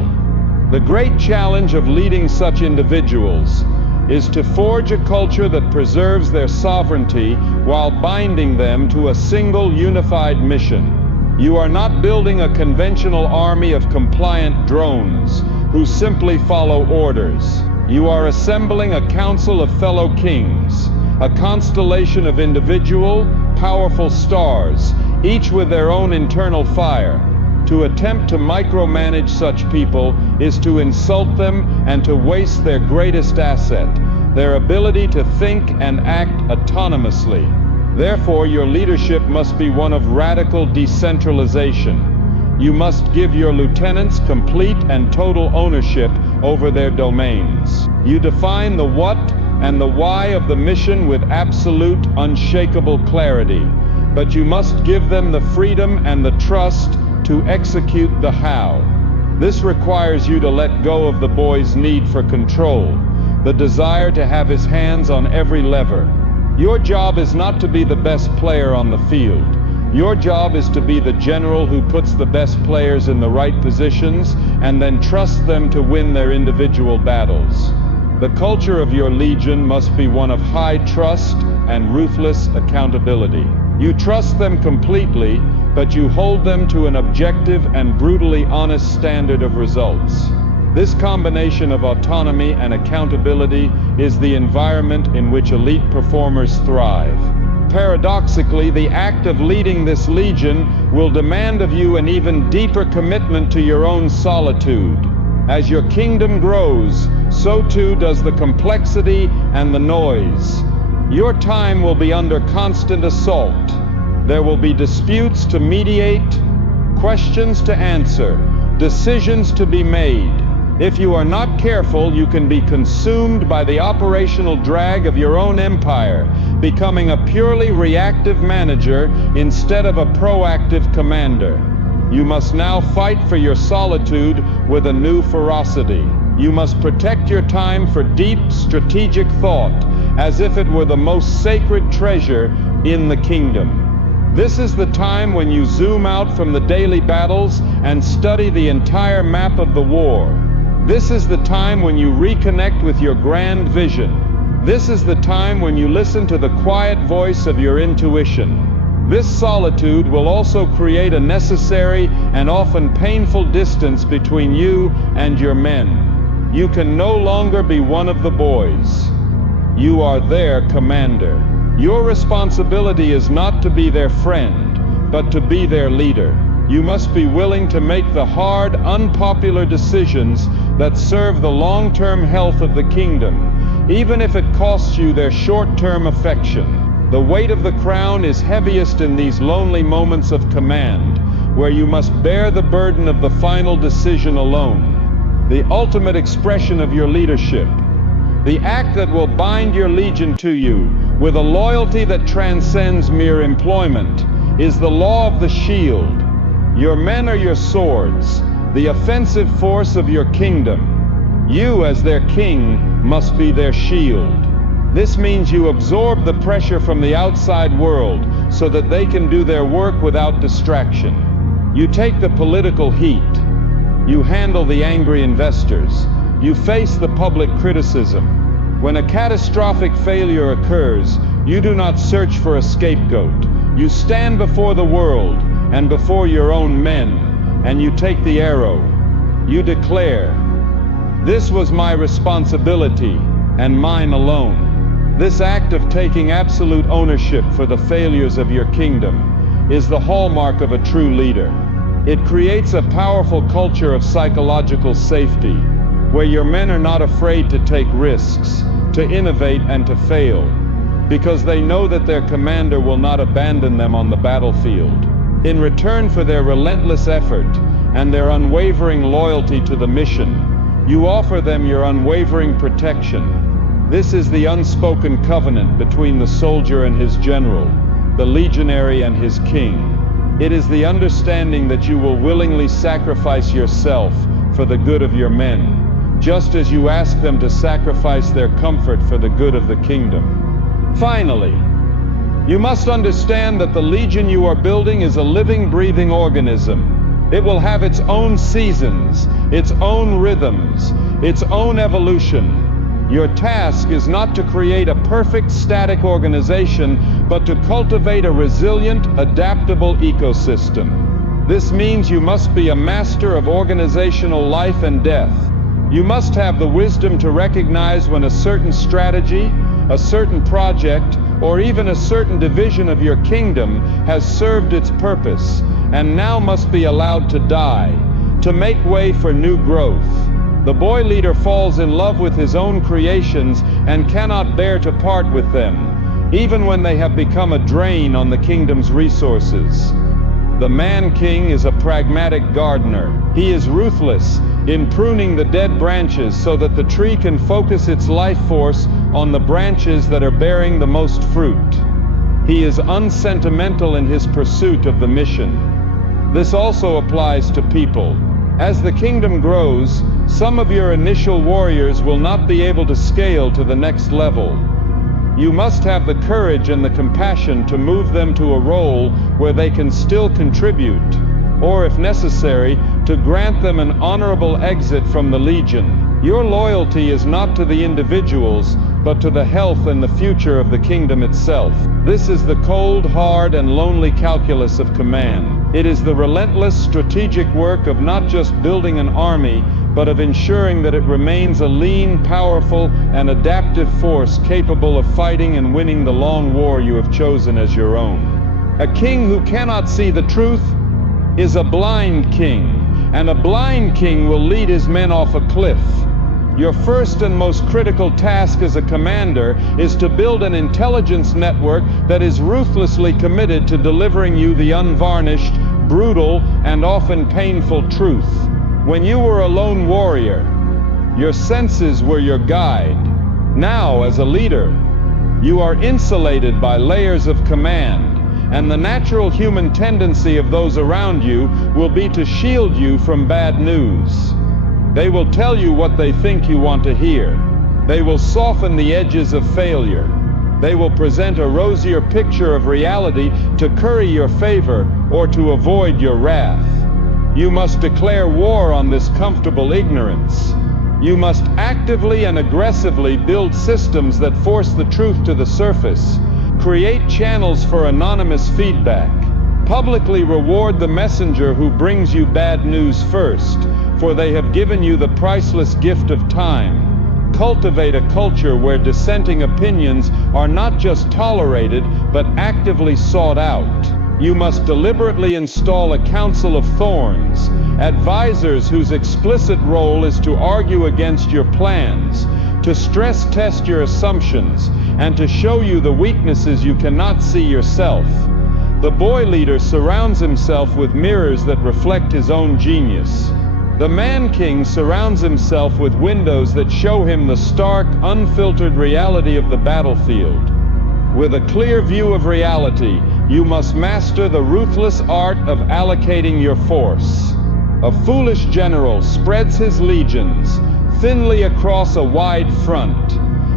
The great challenge of leading such individuals is to forge a culture that preserves their sovereignty while binding them to a single unified mission. You are not building a conventional army of compliant drones who simply follow orders. You are assembling a council of fellow kings, a constellation of individual, powerful stars, each with their own internal fire. To attempt to micromanage such people is to insult them and to waste their greatest asset, their ability to think and act autonomously. Therefore, your leadership must be one of radical decentralization. You must give your lieutenants complete and total ownership over their domains. You define the what and the why of the mission with absolute, unshakable clarity, but you must give them the freedom and the trust to execute the how. This requires you to let go of the boy's need for control, the desire to have his hands on every lever. Your job is not to be the best player on the field, Your job is to be the general who puts the best players in the right positions and then trusts them to win their individual battles. The culture of your legion must be one of high trust and ruthless accountability. You trust them completely, but you hold them to an objective and brutally honest standard of results. This combination of autonomy and accountability is the environment in which elite performers thrive. Paradoxically, the act of leading this legion will demand of you an even deeper commitment to your own solitude. As your kingdom grows, so too does the complexity and the noise. Your time will be under constant assault. There will be disputes to mediate, questions to answer, decisions to be made. If you are not careful, you can be consumed by the operational drag of your own empire, becoming a purely reactive manager instead of a proactive commander. You must now fight for your solitude with a new ferocity. You must protect your time for deep, strategic thought, as if it were the most sacred treasure in the kingdom. This is the time when you zoom out from the daily battles and study the entire map of the war. This is the time when you reconnect with your grand vision. This is the time when you listen to the quiet voice of your intuition. This solitude will also create a necessary and often painful distance between you and your men. You can no longer be one of the boys. You are their commander. Your responsibility is not to be their friend, but to be their leader. You must be willing to make the hard, unpopular decisions that serve the long-term health of the kingdom, even if it costs you their short-term affection. The weight of the crown is heaviest in these lonely moments of command, where you must bear the burden of the final decision alone. The ultimate expression of your leadership, the act that will bind your legion to you with a loyalty that transcends mere employment, is the law of the shield. Your men are your swords, the offensive force of your kingdom. You, as their king, must be their shield. This means you absorb the pressure from the outside world so that they can do their work without distraction. You take the political heat. You handle the angry investors. You face the public criticism. When a catastrophic failure occurs, you do not search for a scapegoat. You stand before the world and before your own men, and you take the arrow. You declare, "This was my responsibility, and mine alone." This act of taking absolute ownership for the failures of your kingdom is the hallmark of a true leader. It creates a powerful culture of psychological safety, where your men are not afraid to take risks, to innovate and to fail, because they know that their commander will not abandon them on the battlefield. In return for their relentless effort and their unwavering loyalty to the mission, you offer them your unwavering protection. This is the unspoken covenant between the soldier and his general, the legionary and his king. It is the understanding that you will willingly sacrifice yourself for the good of your men, just as you ask them to sacrifice their comfort for the good of the kingdom. Finally, you must understand that the legion you are building is a living, breathing organism. It will have its own seasons, its own rhythms, its own evolution. Your task is not to create a perfect, static organization, but to cultivate a resilient, adaptable ecosystem. This means you must be a master of organizational life and death. You must have the wisdom to recognize when a certain strategy, a certain project, or even a certain division of your kingdom has served its purpose and now must be allowed to die, to make way for new growth. The boy leader falls in love with his own creations and cannot bear to part with them, even when they have become a drain on the kingdom's resources. The man-king is a pragmatic gardener. He is ruthless in pruning the dead branches so that the tree can focus its life force on the branches that are bearing the most fruit. He is unsentimental in his pursuit of the mission. This also applies to people. As the kingdom grows, some of your initial warriors will not be able to scale to the next level. You must have the courage and the compassion to move them to a role where they can still contribute, or if necessary, to grant them an honorable exit from the legion. Your loyalty is not to the individuals, but to the health and the future of the kingdom itself. This is the cold, hard, and lonely calculus of command. It is the relentless strategic work of not just building an army, but of ensuring that it remains a lean, powerful, and adaptive force capable of fighting and winning the long war you have chosen as your own. A king who cannot see the truth is a blind king, and a blind king will lead his men off a cliff. Your first and most critical task as a commander is to build an intelligence network that is ruthlessly committed to delivering you the unvarnished, brutal, and often painful truth. When you were a lone warrior, your senses were your guide. Now, as a leader, you are insulated by layers of command, and the natural human tendency of those around you will be to shield you from bad news. They will tell you what they think you want to hear. They will soften the edges of failure. They will present a rosier picture of reality to curry your favor or to avoid your wrath. You must declare war on this comfortable ignorance. You must actively and aggressively build systems that force the truth to the surface. Create channels for anonymous feedback. Publicly reward the messenger who brings you bad news first, for they have given you the priceless gift of time. Cultivate a culture where dissenting opinions are not just tolerated, but actively sought out. You must deliberately install a council of thorns, advisors whose explicit role is to argue against your plans, to stress test your assumptions, and to show you the weaknesses you cannot see yourself. The boy leader surrounds himself with mirrors that reflect his own genius. The man king surrounds himself with windows that show him the stark, unfiltered reality of the battlefield. With a clear view of reality, you must master the ruthless art of allocating your force. A foolish general spreads his legions thinly across a wide front,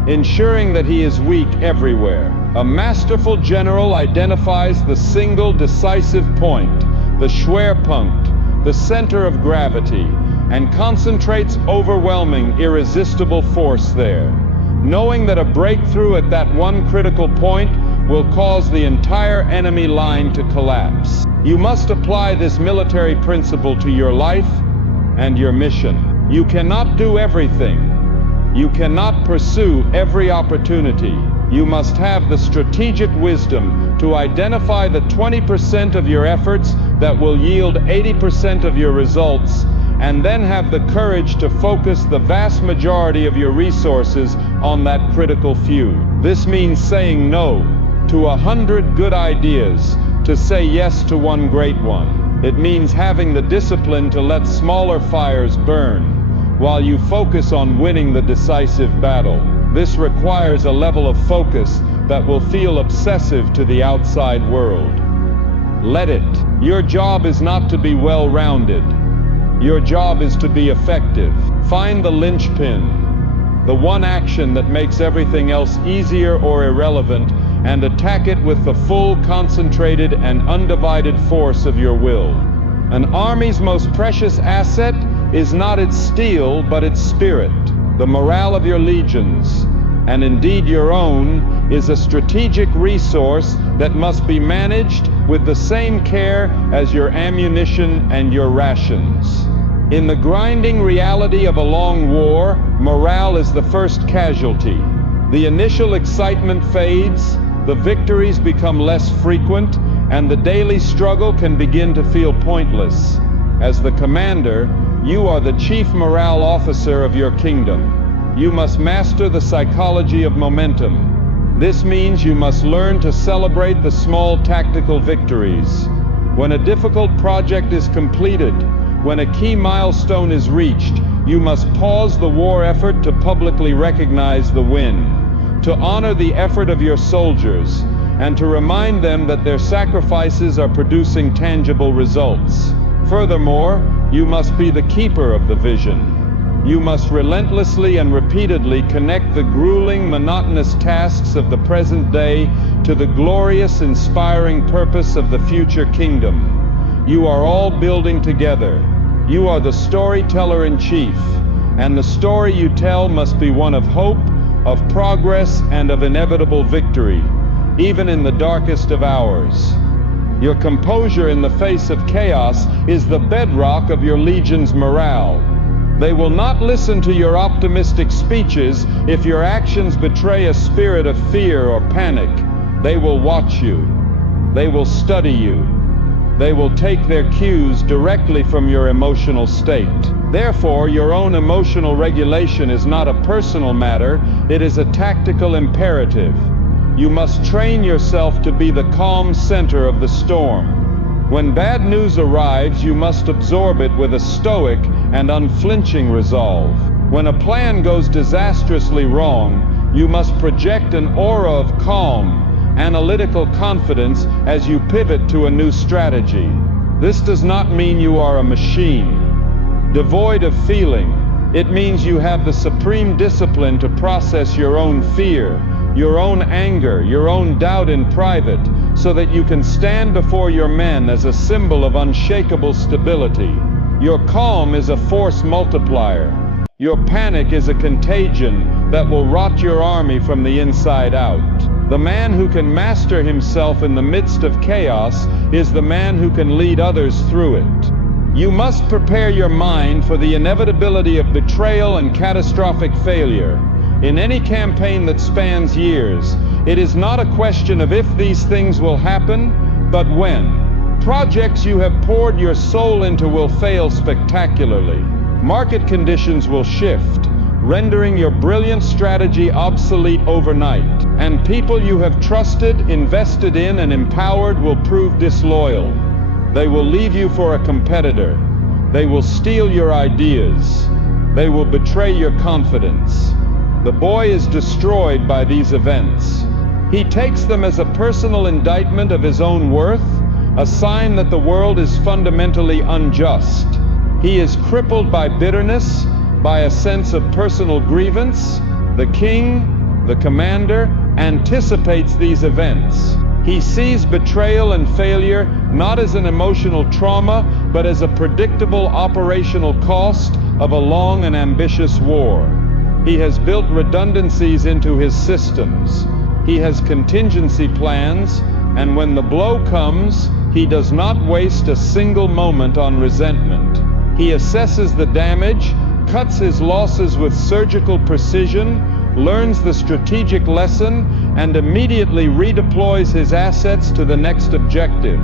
ensuring that he is weak everywhere. A masterful general identifies the single decisive point, the Schwerpunkt, the center of gravity, and concentrates overwhelming, irresistible force there, knowing that a breakthrough at that one critical point will cause the entire enemy line to collapse. You must apply this military principle to your life and your mission. You cannot do everything. You cannot pursue every opportunity. You must have the strategic wisdom to identify the 20% of your efforts that will yield 80% of your results, and then have the courage to focus the vast majority of your resources on that critical few. This means saying no to 100 good ideas, to say yes to one great one. It means having the discipline to let smaller fires burn, while you focus on winning the decisive battle. This requires a level of focus that will feel obsessive to the outside world. Let it. Your job is not to be well-rounded. Your job is to be effective. Find the linchpin, the one action that makes everything else easier or irrelevant, and attack it with the full, concentrated, and undivided force of your will. An army's most precious asset is not its steel, but its spirit. The morale of your legions, and indeed your own, is a strategic resource that must be managed with the same care as your ammunition and your rations. In the grinding reality of a long war, morale is the first casualty. The initial excitement fades, the victories become less frequent, and the daily struggle can begin to feel pointless. As the commander, you are the chief morale officer of your kingdom. You must master the psychology of momentum. This means you must learn to celebrate the small tactical victories. When a difficult project is completed, when a key milestone is reached, you must pause the war effort to publicly recognize the win, to honor the effort of your soldiers, and to remind them that their sacrifices are producing tangible results. Furthermore, you must be the keeper of the vision. You must relentlessly and repeatedly connect the grueling, monotonous tasks of the present day to the glorious, inspiring purpose of the future kingdom. You are all building together. You are the storyteller in chief, and the story you tell must be one of hope, of progress, and of inevitable victory, even in the darkest of hours. Your composure in the face of chaos is the bedrock of your legion's morale. They will not listen to your optimistic speeches if your actions betray a spirit of fear or panic. They will watch you. They will study you. They will take their cues directly from your emotional state. Therefore, your own emotional regulation is not a personal matter, it is a tactical imperative. You must train yourself to be the calm center of the storm. When bad news arrives, you must absorb it with a stoic and unflinching resolve. When a plan goes disastrously wrong, you must project an aura of calm, analytical confidence as you pivot to a new strategy. This does not mean you are a machine, devoid of feeling. It means you have the supreme discipline to process your own fear, your own anger, your own doubt in private, so that you can stand before your men as a symbol of unshakable stability. Your calm is a force multiplier. Your panic is a contagion that will rot your army from the inside out. The man who can master himself in the midst of chaos is the man who can lead others through it. You must prepare your mind for the inevitability of betrayal and catastrophic failure. In any campaign that spans years, it is not a question of if these things will happen, but when. Projects you have poured your soul into will fail spectacularly. Market conditions will shift, rendering your brilliant strategy obsolete overnight. And people you have trusted, invested in, and empowered will prove disloyal. They will leave you for a competitor. They will steal your ideas. They will betray your confidence. The boy is destroyed by these events. He takes them as a personal indictment of his own worth, a sign that the world is fundamentally unjust. He is crippled by bitterness, by a sense of personal grievance. The king, the commander, anticipates these events. He sees betrayal and failure not as an emotional trauma, but as a predictable operational cost of a long and ambitious war. He has built redundancies into his systems. He has contingency plans, and when the blow comes, he does not waste a single moment on resentment. He assesses the damage, cuts his losses with surgical precision, learns the strategic lesson, and immediately redeploys his assets to the next objective.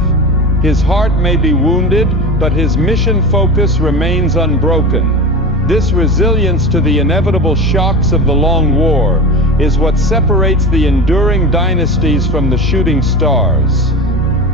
His heart may be wounded, but his mission focus remains unbroken. This resilience to the inevitable shocks of the long war is what separates the enduring dynasties from the shooting stars.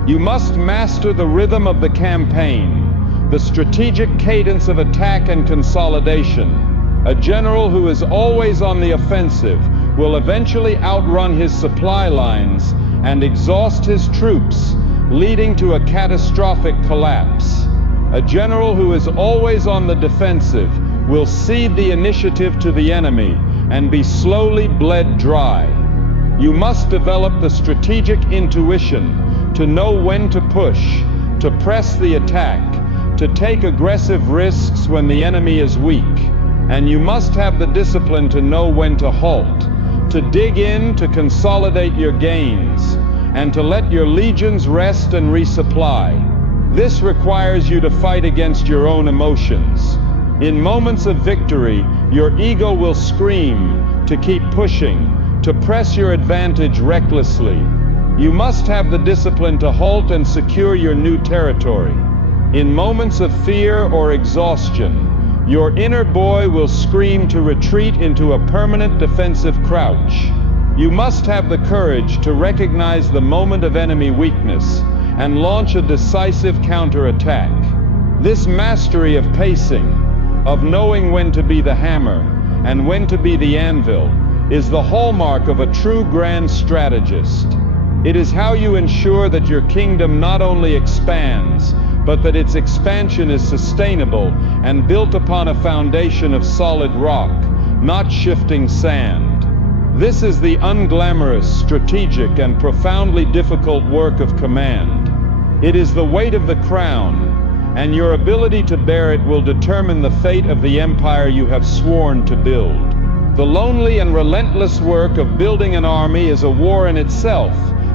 You must master the rhythm of the campaign, the strategic cadence of attack and consolidation. A general who is always on the offensive will eventually outrun his supply lines and exhaust his troops, leading to a catastrophic collapse. A general who is always on the defensive will cede the initiative to the enemy and be slowly bled dry. You must develop the strategic intuition to know when to push, to press the attack, to take aggressive risks when the enemy is weak. And you must have the discipline to know when to halt, to dig in, to consolidate your gains, and to let your legions rest and resupply. This requires you to fight against your own emotions. In moments of victory, your ego will scream to keep pushing, to press your advantage recklessly. You must have the discipline to halt and secure your new territory. In moments of fear or exhaustion, your inner boy will scream to retreat into a permanent defensive crouch. You must have the courage to recognize the moment of enemy weakness and launch a decisive counterattack. This mastery of pacing, of knowing when to be the hammer and when to be the anvil, is the hallmark of a true grand strategist. It is how you ensure that your kingdom not only expands, but that its expansion is sustainable and built upon a foundation of solid rock, not shifting sand. This is the unglamorous, strategic, and profoundly difficult work of command. It is the weight of the crown, and your ability to bear it will determine the fate of the empire you have sworn to build. The lonely and relentless work of building an army is a war in itself,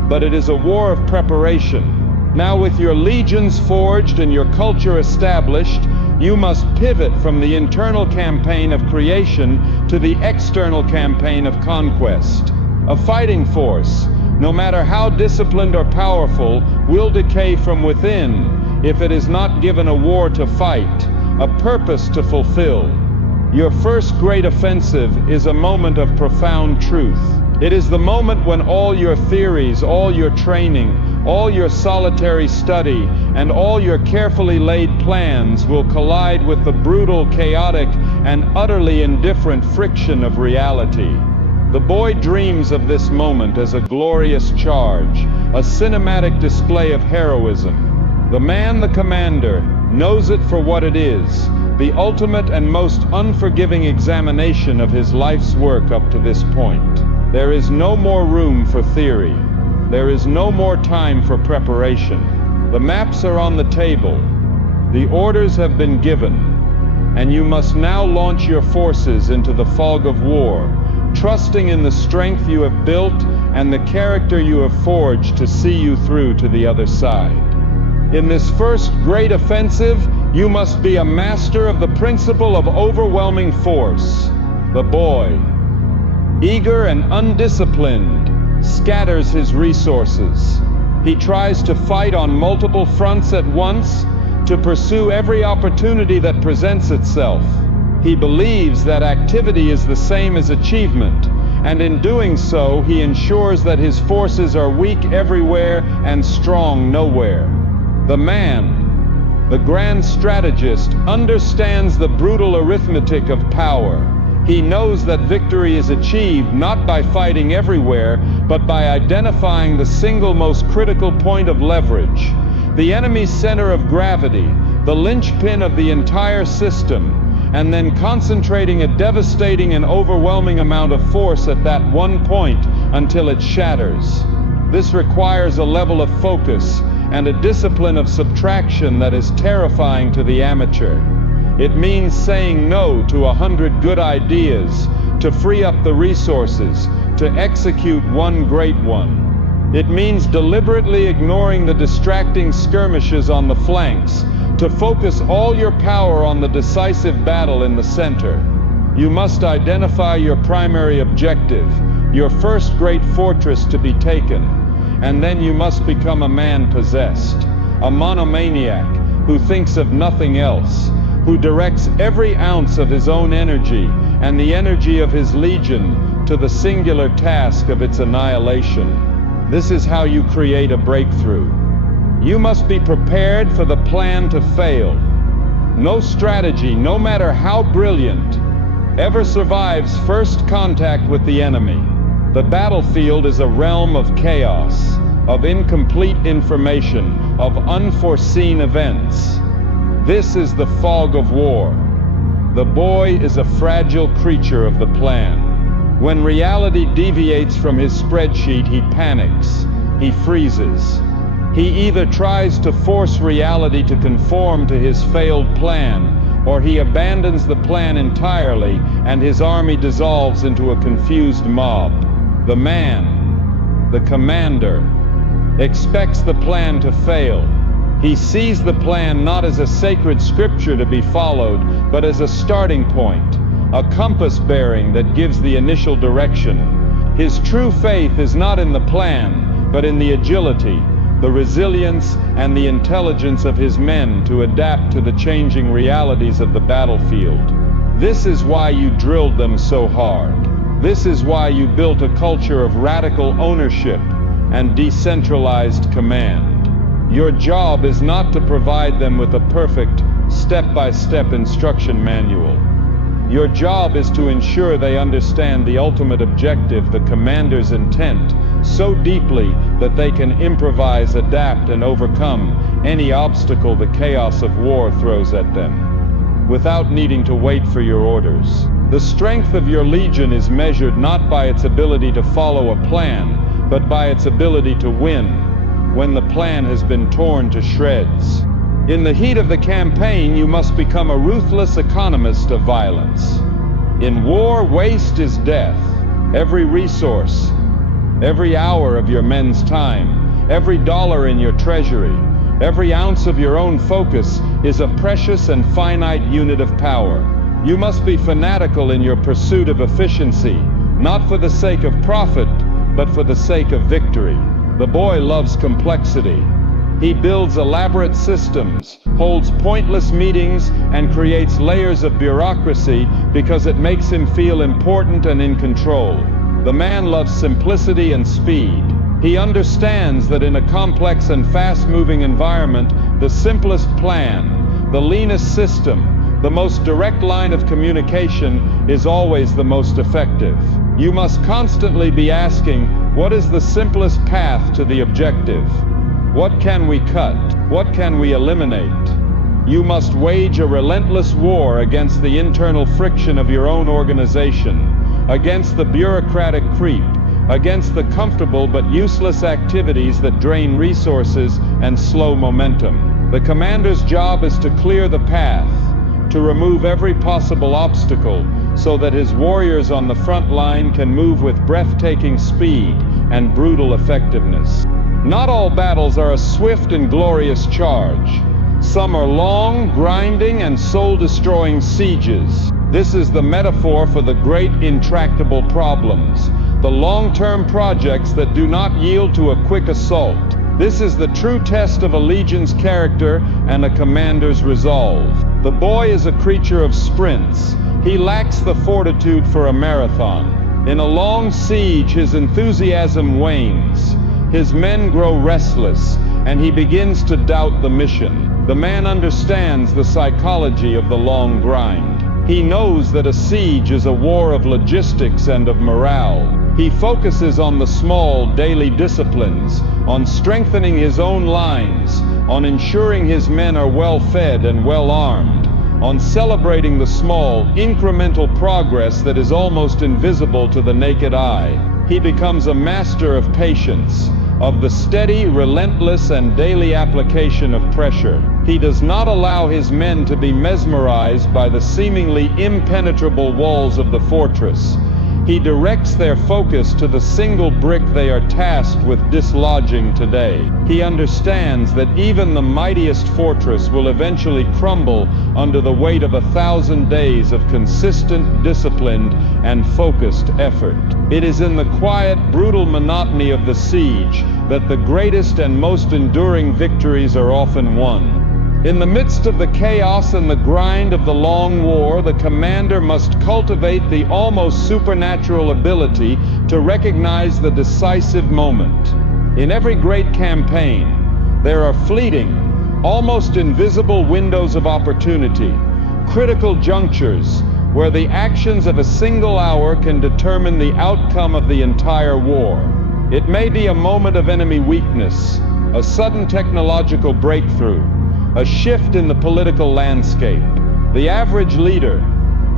but it is a war of preparation. Now, with your legions forged and your culture established, you must pivot from the internal campaign of creation to the external campaign of conquest. A fighting force, no matter how disciplined or powerful, will decay from within if it is not given a war to fight, a purpose to fulfill. Your first great offensive is a moment of profound truth. It is the moment when all your theories, all your training, all your solitary study, and all your carefully laid plans will collide with the brutal, chaotic, and utterly indifferent friction of reality. The boy dreams of this moment as a glorious charge, a cinematic display of heroism. The man, the commander, knows it for what it is, the ultimate and most unforgiving examination of his life's work up to this point. There is no more room for theory. There is no more time for preparation. The maps are on the table. The orders have been given. And you must now launch your forces into the fog of war, trusting in the strength you have built and the character you have forged to see you through to the other side. In this first great offensive, you must be a master of the principle of overwhelming force. The boy, eager and undisciplined, scatters his resources. He tries to fight on multiple fronts at once, to pursue every opportunity that presents itself. He believes that activity is the same as achievement, and in doing so, he ensures that his forces are weak everywhere and strong nowhere. The man, the grand strategist, understands the brutal arithmetic of power. He knows that victory is achieved not by fighting everywhere, but by identifying the single most critical point of leverage, the enemy's center of gravity, the linchpin of the entire system, and then concentrating a devastating and overwhelming amount of force at that one point until it shatters. This requires a level of focus and a discipline of subtraction that is terrifying to the amateur. It means saying no to 100 good ideas, to free up the resources, to execute one great one. It means deliberately ignoring the distracting skirmishes on the flanks, to focus all your power on the decisive battle in the center. You must identify your primary objective, your first great fortress to be taken, and then you must become a man possessed, a monomaniac who thinks of nothing else, who directs every ounce of his own energy and the energy of his legion to the singular task of its annihilation. This is how you create a breakthrough. You must be prepared for the plan to fail. No strategy, no matter how brilliant, ever survives first contact with the enemy. The battlefield is a realm of chaos, of incomplete information, of unforeseen events. This is the fog of war. The boy is a fragile creature of the plan. When reality deviates from his spreadsheet, he panics, he freezes. He either tries to force reality to conform to his failed plan, or he abandons the plan entirely and his army dissolves into a confused mob. The man, the commander, expects the plan to fail. He sees the plan not as a sacred scripture to be followed, but as a starting point, a compass bearing that gives the initial direction. His true faith is not in the plan, but in the agility, the resilience, and the intelligence of his men to adapt to the changing realities of the battlefield. This is why you drilled them so hard. This is why you built a culture of radical ownership and decentralized command. Your job is not to provide them with a perfect, step-by-step instruction manual. Your job is to ensure they understand the ultimate objective, the commander's intent, so deeply that they can improvise, adapt, and overcome any obstacle the chaos of war throws at them, without needing to wait for your orders. The strength of your legion is measured not by its ability to follow a plan, but by its ability to win when the plan has been torn to shreds. In the heat of the campaign, you must become a ruthless economist of violence. In war, waste is death. Every resource, every hour of your men's time, every dollar in your treasury, every ounce of your own focus is a precious and finite unit of power. You must be fanatical in your pursuit of efficiency, not for the sake of profit, but for the sake of victory. The boy loves complexity. He builds elaborate systems, holds pointless meetings, and creates layers of bureaucracy because it makes him feel important and in control. The man loves simplicity and speed. He understands that in a complex and fast-moving environment, the simplest plan, the leanest system, the most direct line of communication is always the most effective. You must constantly be asking, what is the simplest path to the objective? What can we cut? What can we eliminate? You must wage a relentless war against the internal friction of your own organization, against the bureaucratic creep, against the comfortable but useless activities that drain resources and slow momentum. The commander's job is to clear the path, to remove every possible obstacle, so that his warriors on the front line can move with breathtaking speed and brutal effectiveness. Not all battles are a swift and glorious charge. Some are long, grinding, and soul-destroying sieges. This is the metaphor for the great intractable problems, the long-term projects that do not yield to a quick assault. This is the true test of a legion's character and a commander's resolve. The boy is a creature of sprints. He lacks the fortitude for a marathon. In a long siege, his enthusiasm wanes. His men grow restless, and he begins to doubt the mission. The man understands the psychology of the long grind. He knows that a siege is a war of logistics and of morale. He focuses on the small daily disciplines, on strengthening his own lines, on ensuring his men are well fed and well armed, on celebrating the small, incremental progress that is almost invisible to the naked eye. He becomes a master of patience, of the steady, relentless, and daily application of pressure. He does not allow his men to be mesmerized by the seemingly impenetrable walls of the fortress. He directs their focus to the single brick they are tasked with dislodging today. He understands that even the mightiest fortress will eventually crumble under the weight of 1,000 days of consistent, disciplined, and focused effort. It is in the quiet, brutal monotony of the siege that the greatest and most enduring victories are often won. In the midst of the chaos and the grind of the long war, the commander must cultivate the almost supernatural ability to recognize the decisive moment. In every great campaign, there are fleeting, almost invisible windows of opportunity, critical junctures where the actions of a single hour can determine the outcome of the entire war. It may be a moment of enemy weakness, a sudden technological breakthrough, a shift in the political landscape. The average leader,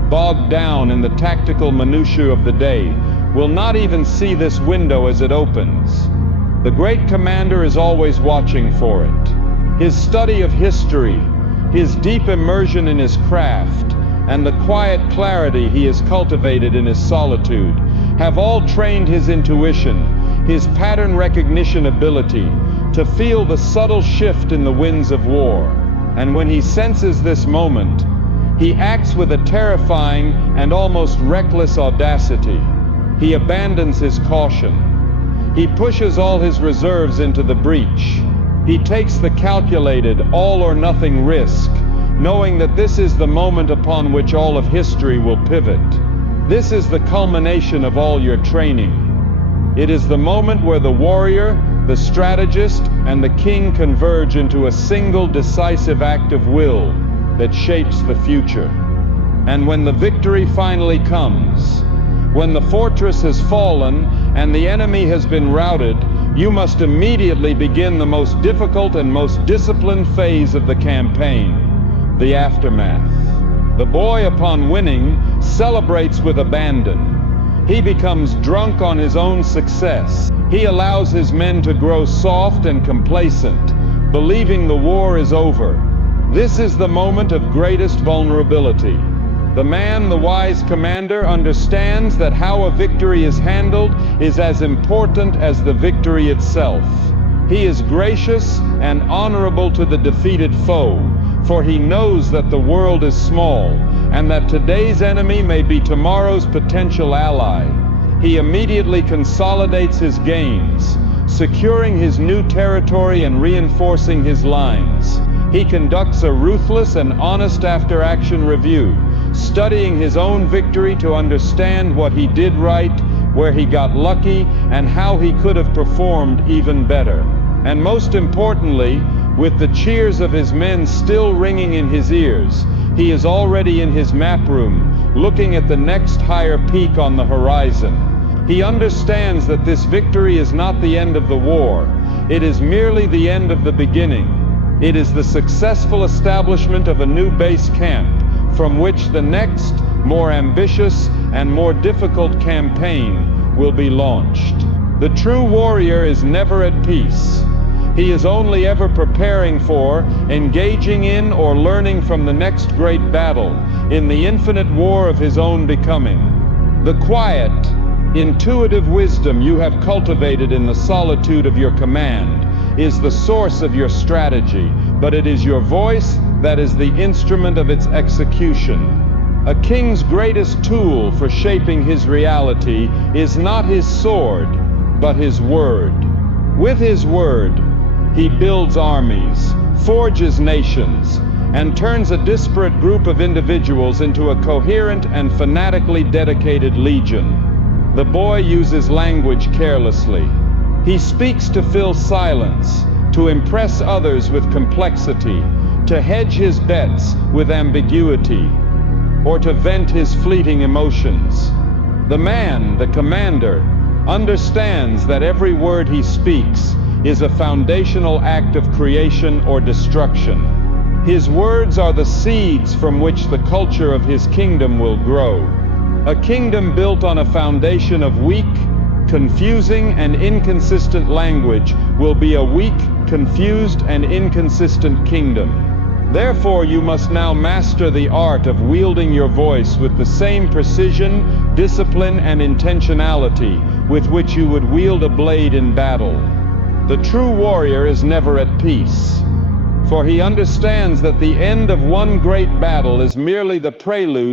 bogged down in the tactical minutiae of the day, will not even see this window as it opens. The great commander is always watching for it. His study of history, his deep immersion in his craft, and the quiet clarity he has cultivated in his solitude have all trained his intuition, his pattern recognition ability, to feel the subtle shift in the winds of war. And when he senses this moment, he acts with a terrifying and almost reckless audacity. He abandons his caution. He pushes all his reserves into the breach. He takes the calculated, all-or-nothing risk, knowing that this is the moment upon which all of history will pivot. This is the culmination of all your training. It is the moment where the warrior, the strategist, and the king converge into a single decisive act of will that shapes the future. And when the victory finally comes, when the fortress has fallen and the enemy has been routed, you must immediately begin the most difficult and most disciplined phase of the campaign, the aftermath. The boy, upon winning, celebrates with abandon. He becomes drunk on his own success. He allows his men to grow soft and complacent, believing the war is over. This is the moment of greatest vulnerability. The man, the wise commander, understands that how a victory is handled is as important as the victory itself. He is gracious and honorable to the defeated foe, for he knows that the world is small and that today's enemy may be tomorrow's potential ally. He immediately consolidates his gains, securing his new territory and reinforcing his lines. He conducts a ruthless and honest after-action review, studying his own victory to understand what he did right, where he got lucky, and how he could have performed even better. And most importantly, with the cheers of his men still ringing in his ears, he is already in his map room, looking at the next higher peak on the horizon. He understands that this victory is not the end of the war. It is merely the end of the beginning. It is the successful establishment of a new base camp, from which the next, more ambitious and more difficult campaign will be launched. The true warrior is never at peace. He is only ever preparing for, engaging in, or learning from the next great battle, in the infinite war of his own becoming. The quiet, intuitive wisdom you have cultivated in the solitude of your command is the source of your strategy, but it is your voice that is the instrument of its execution. A king's greatest tool for shaping his reality is not his sword, but his word. With his word, he builds armies, forges nations, and turns a disparate group of individuals into a coherent and fanatically dedicated legion. The boy uses language carelessly. He speaks to fill silence, to impress others with complexity, to hedge his bets with ambiguity, or to vent his fleeting emotions. The man, the commander, understands that every word he speaks is a foundational act of creation or destruction. His words are the seeds from which the culture of his kingdom will grow. A kingdom built on a foundation of weak, confusing, and inconsistent language will be a weak, confused, and inconsistent kingdom. Therefore, you must now master the art of wielding your voice with the same precision, discipline, and intentionality with which you would wield a blade in battle. The true warrior is never at peace, for he understands that the end of one great battle is merely the prelude